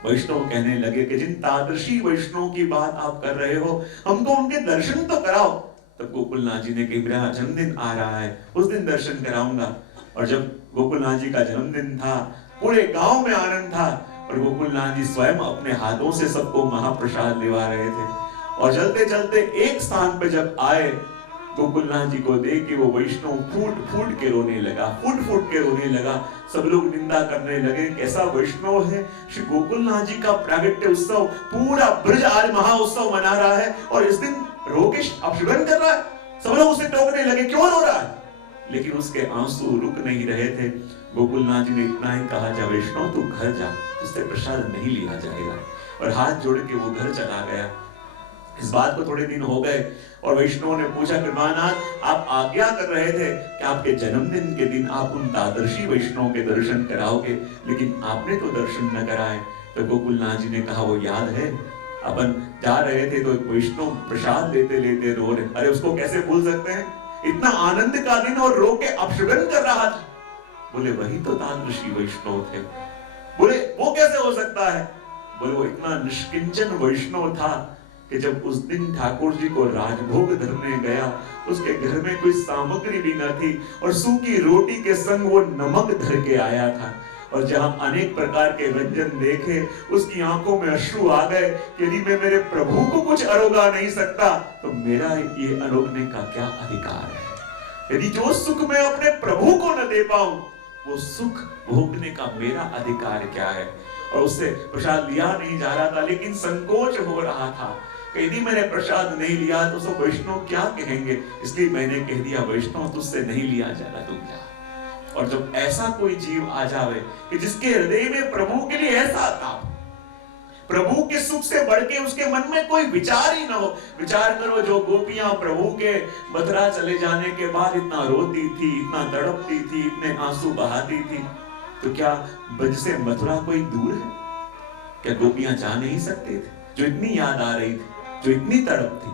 वैष्णव कहने लगे कि जिन तादृशी वैष्णव की बात आप कर रहे हो, हमको उनके दर्शन तो कराओ। तब गोकुलनाथ जी ने कहा मेरा जन्मदिन आ रहा है, उस दिन दर्शन कराऊंगा। और जब गोकुलनाथ जी का जन्मदिन था, पूरे गांव में आनंद था, और गोकुलनाथ जी स्वयं अपने हाथों से सबको महाप्रसाद दिवा रहे थे। और चलते चलते एक स्थान पे जब आए, गोकुलनाथ जी को देख के वो वैष्णव फूट फूट के रोने लगा। सब लोग निंदा करने लगे, कैसा वैष्णव है, श्री गोकुलनाथ जी का प्रागट्य उत्सव, पूरा ब्रज आज महाउत्सव मना रहा है, और इस दिन रोकेश अपशुभन कर रहा है। सब लोग उसे टोकने लगे, क्यों रो रहा है, लेकिन उसके आंसू रुक नहीं रहे थे। गोकुलनाथ जी ने इतना ही कहा, जा वैष्णव तू घर जा, तुझसे प्रसाद नहीं लिया जाएगा। और हाथ जोड़ के वो घर चला गया। इस बात को थोड़े दिन हो गए, और वैष्णव ने पूछा, कृपानाथ आप आज्ञा कर रहे थे कि आपके जन्मदिन के दिन आप उन तादर्शी वैष्णव के दर्शन कराओगे, लेकिन आपने तो दर्शन न कराए। तो गोकुलनाथ जी ने कहा, वो याद है अपन जा रहे थे तो एक वैष्णव प्रसाद लेते लेते रो रहे, अरे उसको कैसे भूल सकते हैं, इतना आनंद का दिन और रो के अपशुभन कर रहा था। बोले वही तो तादृशी वैष्णव थे। बोले वो कैसे हो सकता है, बोले वो इतना निष्किंचन वैष्णव था कि जब उस दिन ठाकुर जी को राजभोग धरने गया, उसके घर में कोई सामग्री भी न थी, और सूखी रोटी के संग वो नमक धर के आया था। और जहां अनेक प्रकार के व्यंजन देखे, उसकी आंखों में अश्रु आ गए, यदि मैं मेरे प्रभु को कुछ अरोगा नहीं सकता, तो मेरा ये अरोगने का क्या अधिकार है। यदि जो सुख मैं अपने प्रभु को न दे पाऊं, वो सुख भोगने का मेरा अधिकार क्या है। और उससे प्रसाद लिया नहीं जा रहा था, लेकिन संकोच हो रहा था, यदि मैंने प्रसाद नहीं लिया तो सब वैष्णव क्या कहेंगे, इसलिए मैंने कह दिया, वैष्णव तुझसे नहीं लिया जा रहा, तुम जा। और जब ऐसा कोई जीव आ जावे कि जिसके हृदय में प्रभु के लिए ऐसा था, प्रभु के सुख से बढ़ के उसके मन में कोई विचार ही ना हो। विचार करो, जो गोपियां प्रभु के मथुरा चले जाने के बाद इतना रोती थी, इतना तड़पती थी, इतने आंसू बहाती थी, तो क्या ब्रज से मथुरा कोई दूर है? क्या गोपियां जा नहीं सकते थे? जो इतनी याद आ रही थी, जो इतनी तड़प थी,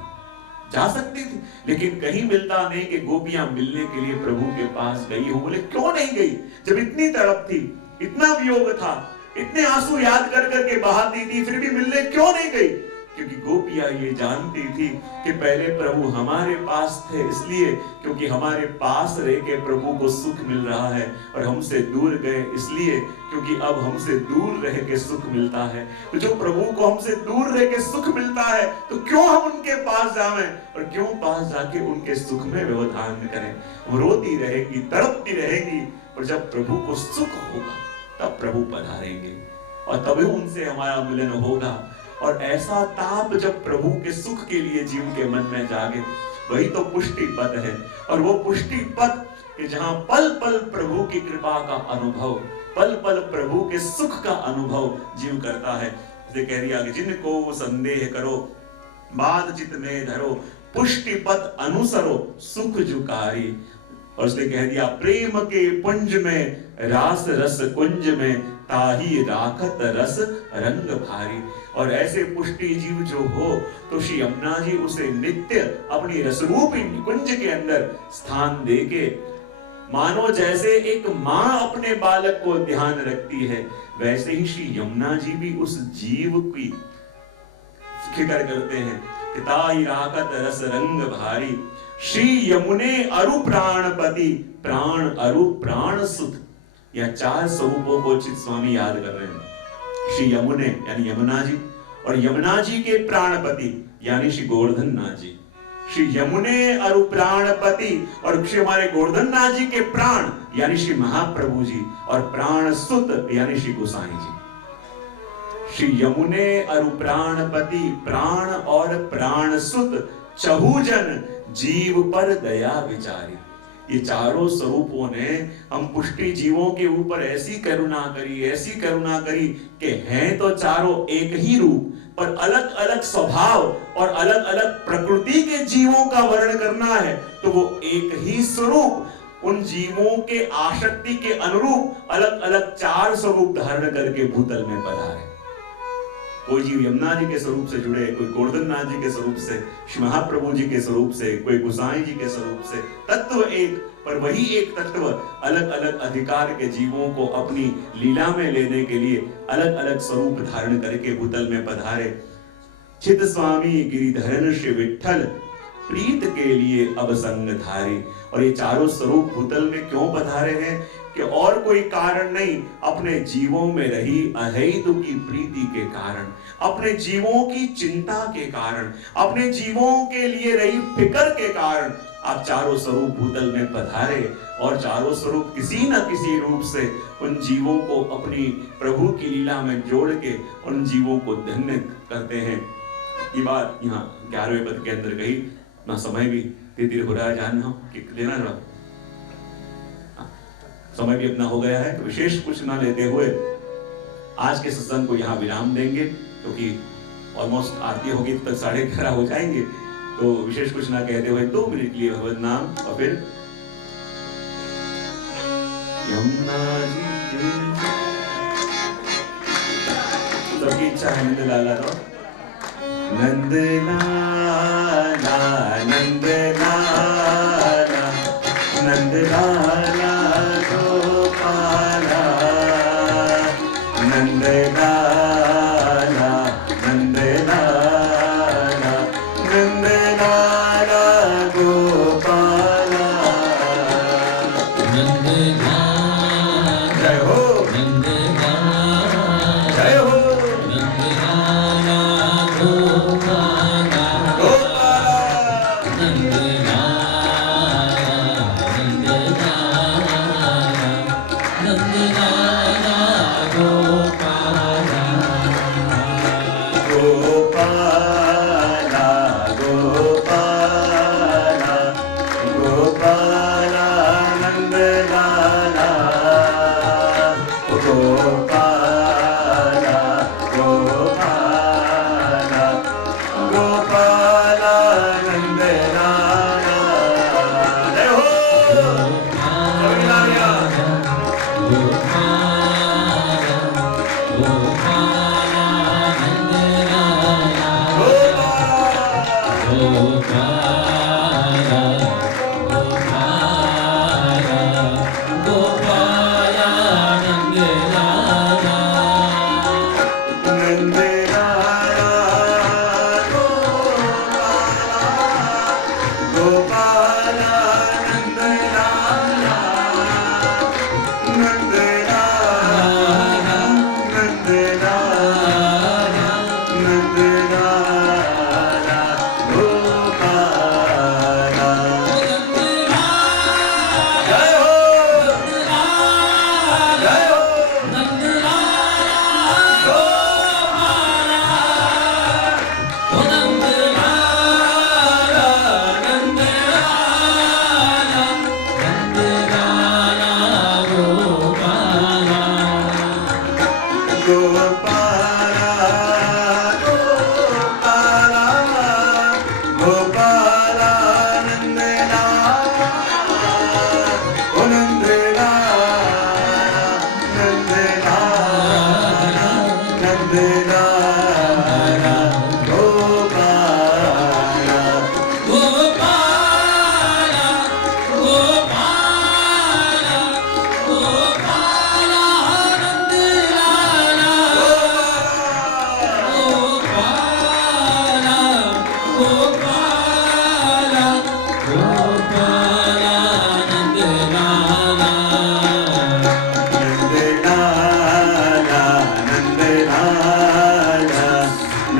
जा सकती थी, लेकिन कहीं मिलता नहीं कि गोपियां मिलने के लिए प्रभु के पास गई हो। बोले क्यों नहीं गई, जब इतनी तड़प थी, इतना वियोग था, इतने आंसू याद कर करके बहाती थी, फिर भी मिलने क्यों नहीं गई? क्योंकि गोपियां ये जानती थी कि पहले प्रभु हमारे पास थे, इसलिए क्योंकि हमारे पास रह के प्रभु को सुख मिल रहा है, और हमसे दूर गए इसलिए क्योंकि अब हमसे दूर रह के सुख मिलता है। तो जो प्रभु को हमसे दूर रह के सुख मिलता है, तो क्यों हम उनके पास जावें, और क्यों पास जाके उनके सुख में व्यवधान करें। वो रोती रहेगी, तड़पती रहेगी, और जब प्रभु को सुख होगा तब प्रभु पधारेंगे, और तभी उनसे हमारा मिलन होगा। और ऐसा ताप जब प्रभु के सुख के लिए जीव के मन में जागे, वही तो पुष्टि पद है। और वो पुष्टि पद कि जहां पल पल प्रभु की कृपा का अनुभव पल पल प्रभु के सुख का अनुभव जीव करता है। इसे कह दिया कि जिनको संदेह करो बात चित में धरो, पुष्टि पथ अनुसरो सुख जुकारी। और उसने कह दिया प्रेम के पुंज में रास रस कुंज में ताही राखत रस रंग भारी। और ऐसे पुष्टि जीव जो हो तो श्री यमुना जी उसे नित्य अपनी रसरूपी कुंज के अंदर स्थान देके, मानो जैसे एक माँ अपने बालक को ध्यान रखती है, वैसे ही श्री यमुना जी भी उस जीव की फिक्र करते हैं। ताही राखत रस रंग भारी, श्री यमुने अरु प्राणपति प्राण अरु प्राण सुत। यह 4 स्वरूपों को चित स्वामी याद कर रहे हैं। श्री यमुने यानी यमुना जी, और यमुना जी के प्राणपति यानी श्री गोवर्धन नाथ जी। श्री यमुने अरु प्राणपति और श्री हमारे गोवर्धन नाथ जी के प्राण यानी श्री महाप्रभु जी, और प्राण सुत यानी श्री गोसाई जी। श्री यमुने अरु प्राणपति प्राण और प्राण सुत, चहुजन जीव पर दया विचारी। ये चारों स्वरूपों ने हम पुष्टि जीवों के ऊपर ऐसी करुणा करी कि हैं तो चारों एक ही रूप, पर अलग अलग स्वभाव और अलग अलग प्रकृति के जीवों का वर्णन करना है तो वो एक ही स्वरूप उन जीवों के आसक्ति के अनुरूप अलग अलग 4 स्वरूप धारण करके भूतल में पधारे। कोई जीव यमुना जी के स्वरूप से जुड़े, कोई गोवर्धन नाथ जी के स्वरूप से, श्री महाप्रभु जी के स्वरूप से, कोई गोसाई जी के स्वरूप से। तत्व एक, पर वही एक तत्व अलग अलग अधिकार के जीवों को अपनी लीला में लेने के लिए अलग अलग स्वरूप धारण करके भूतल में पधारे। चित स्वामी गिरिधरन श्री विठ्ठल प्रीत के लिए अब संग धारी। और ये चारों स्वरूप भूतल में क्यों पधारे हैं कि और कोई कारण नहीं, अपने जीवों में रही अहेतु की प्रीति के कारण, अपने जीवों की चिंता के कारण, अपने जीवों के लिए रही फिक्र के कारण आप चारों स्वरूप भूतल में पधारे। और चारों स्वरूप किसी न किसी रूप से उन जीवों को अपनी प्रभु की लीला में जोड़ के उन जीवों को धन्य करते हैं। ये बात यहाँ 11वें पद के अंदर कही। ना समय भी तीर हो रहा है, जानना कि लेना रहा, समय भी अपना हो गया है, तो विशेष कुछ ना लेते हुए आज के सत्संग को यहाँ विराम देंगे, क्योंकि ऑलमोस्ट आरती होगी तब तक 11:30 हो जाएंगे। तो विशेष कुछ ना कहते हुए 2 मिनट के लिए भगवत नाम और फिर यमुना जी के सबकी इच्छा है नंद लाला तो नंद लाला नंद लाला नंद लाला गोपाला नंद लाला नंद लाला नंद लाला गोपाला नंद जय हो नंद जय हो गोपाला गोपाला नंद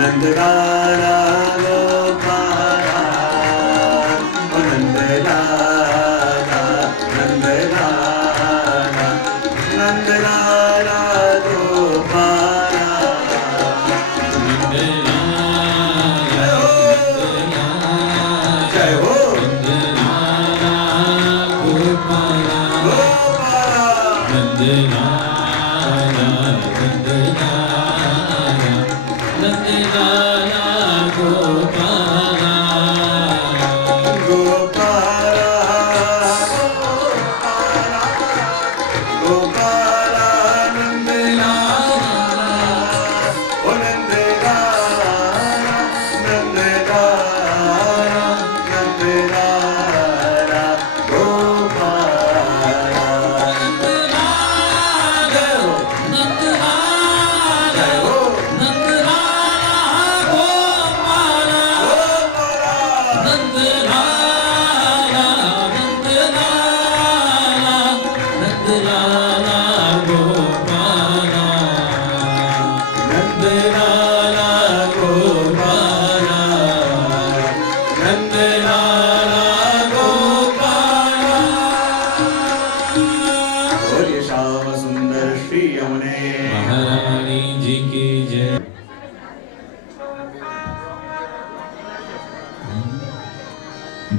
नंदलाला गोपाला ओ नंदलाला नंदलाला नंदलाला गोपाला जय हो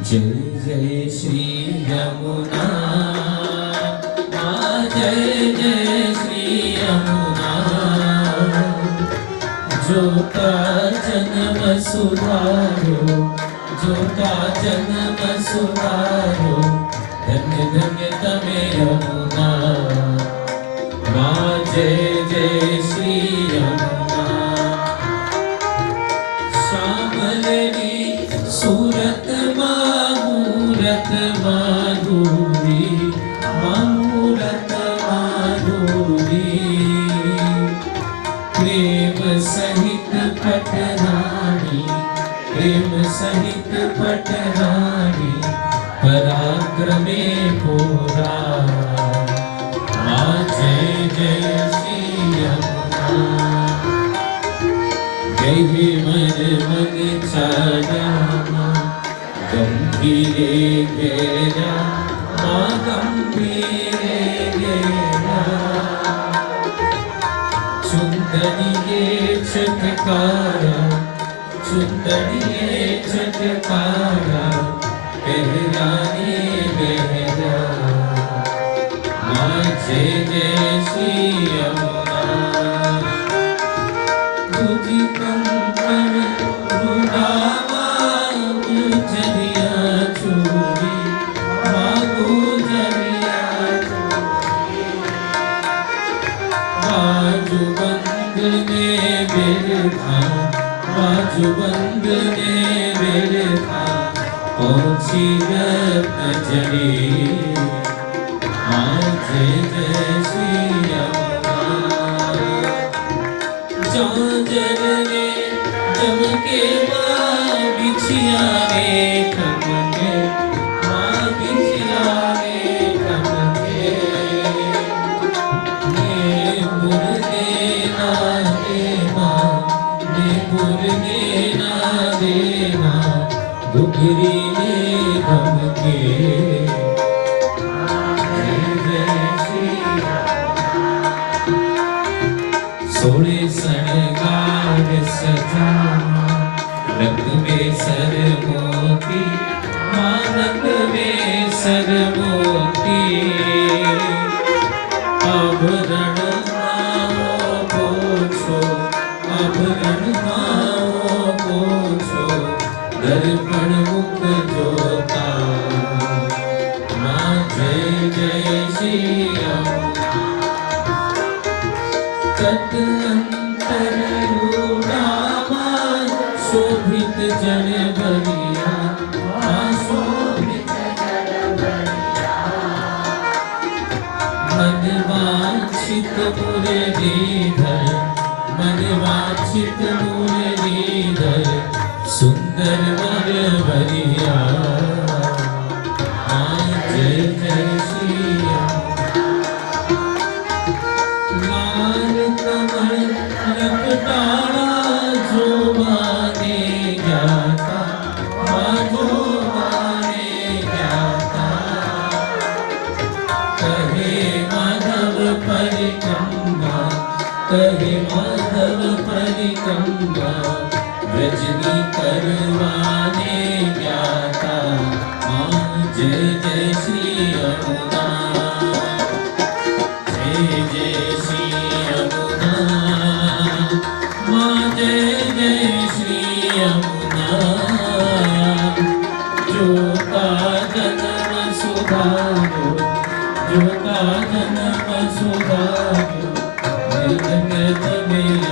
जय जय श्री यमुना माँ जय जय श्री यमुना जो का जन्म सुधारो जो का जन्म सुधारो धन्य धन्य तमे यमुना माँ जय जय श्री यमुना श्यामलनी सूरत माहूरत माधुरी माहूरत माधुरी प्रेम सहित पटरानी प्रेम सहित पटरानी पराक्रमे पूरा माँ जय जय श्री यमुना जय मन मन छाया गंभीरे घेरा माँ गंभीरे घेरा चुंदनिये छटकारा चुंदनिये छटकारा पहरानी गहरा माँ जय जय श्री यमुना तुझी कंकण रुलावा गुजरिया चूड़ी माँ गुजरिया बाजूबंद ने बिरखा बाजूबंद ने बिरखा पहुँची रत्न जड़ी माँ जय जय श्री यमुना झांझर ने चमके माँ बिछिया रे चमके माँ बिछिया रे चमके ने मुर्गे ना देना ने मुर्गे ना देना घुघरी ने धमके जय जय श्री सोने सनगार सजा रंग में सर मोती मानक में सर मोती आभरण माओ पूछो आभरण माओ पूछो दर्पण मुख जोता माँ जय जय श्री यमुना तट अंतर रूडामा शोभित जन बलिया शोभित जन बलिया मन वांछित मुरलीधर मन वांछित मुरलीधर सुंदर वर बलिया जय जय श्री लाल कमल लपटाड़ा जो रजनी करवाने ज्ञाता माँ जय जय श्री यमुना जय जय श्री यमुना माँ जय जय श्री यमुना जो का जन्म सुधारो जो का जन्म सुधारो मृत मृत मेरा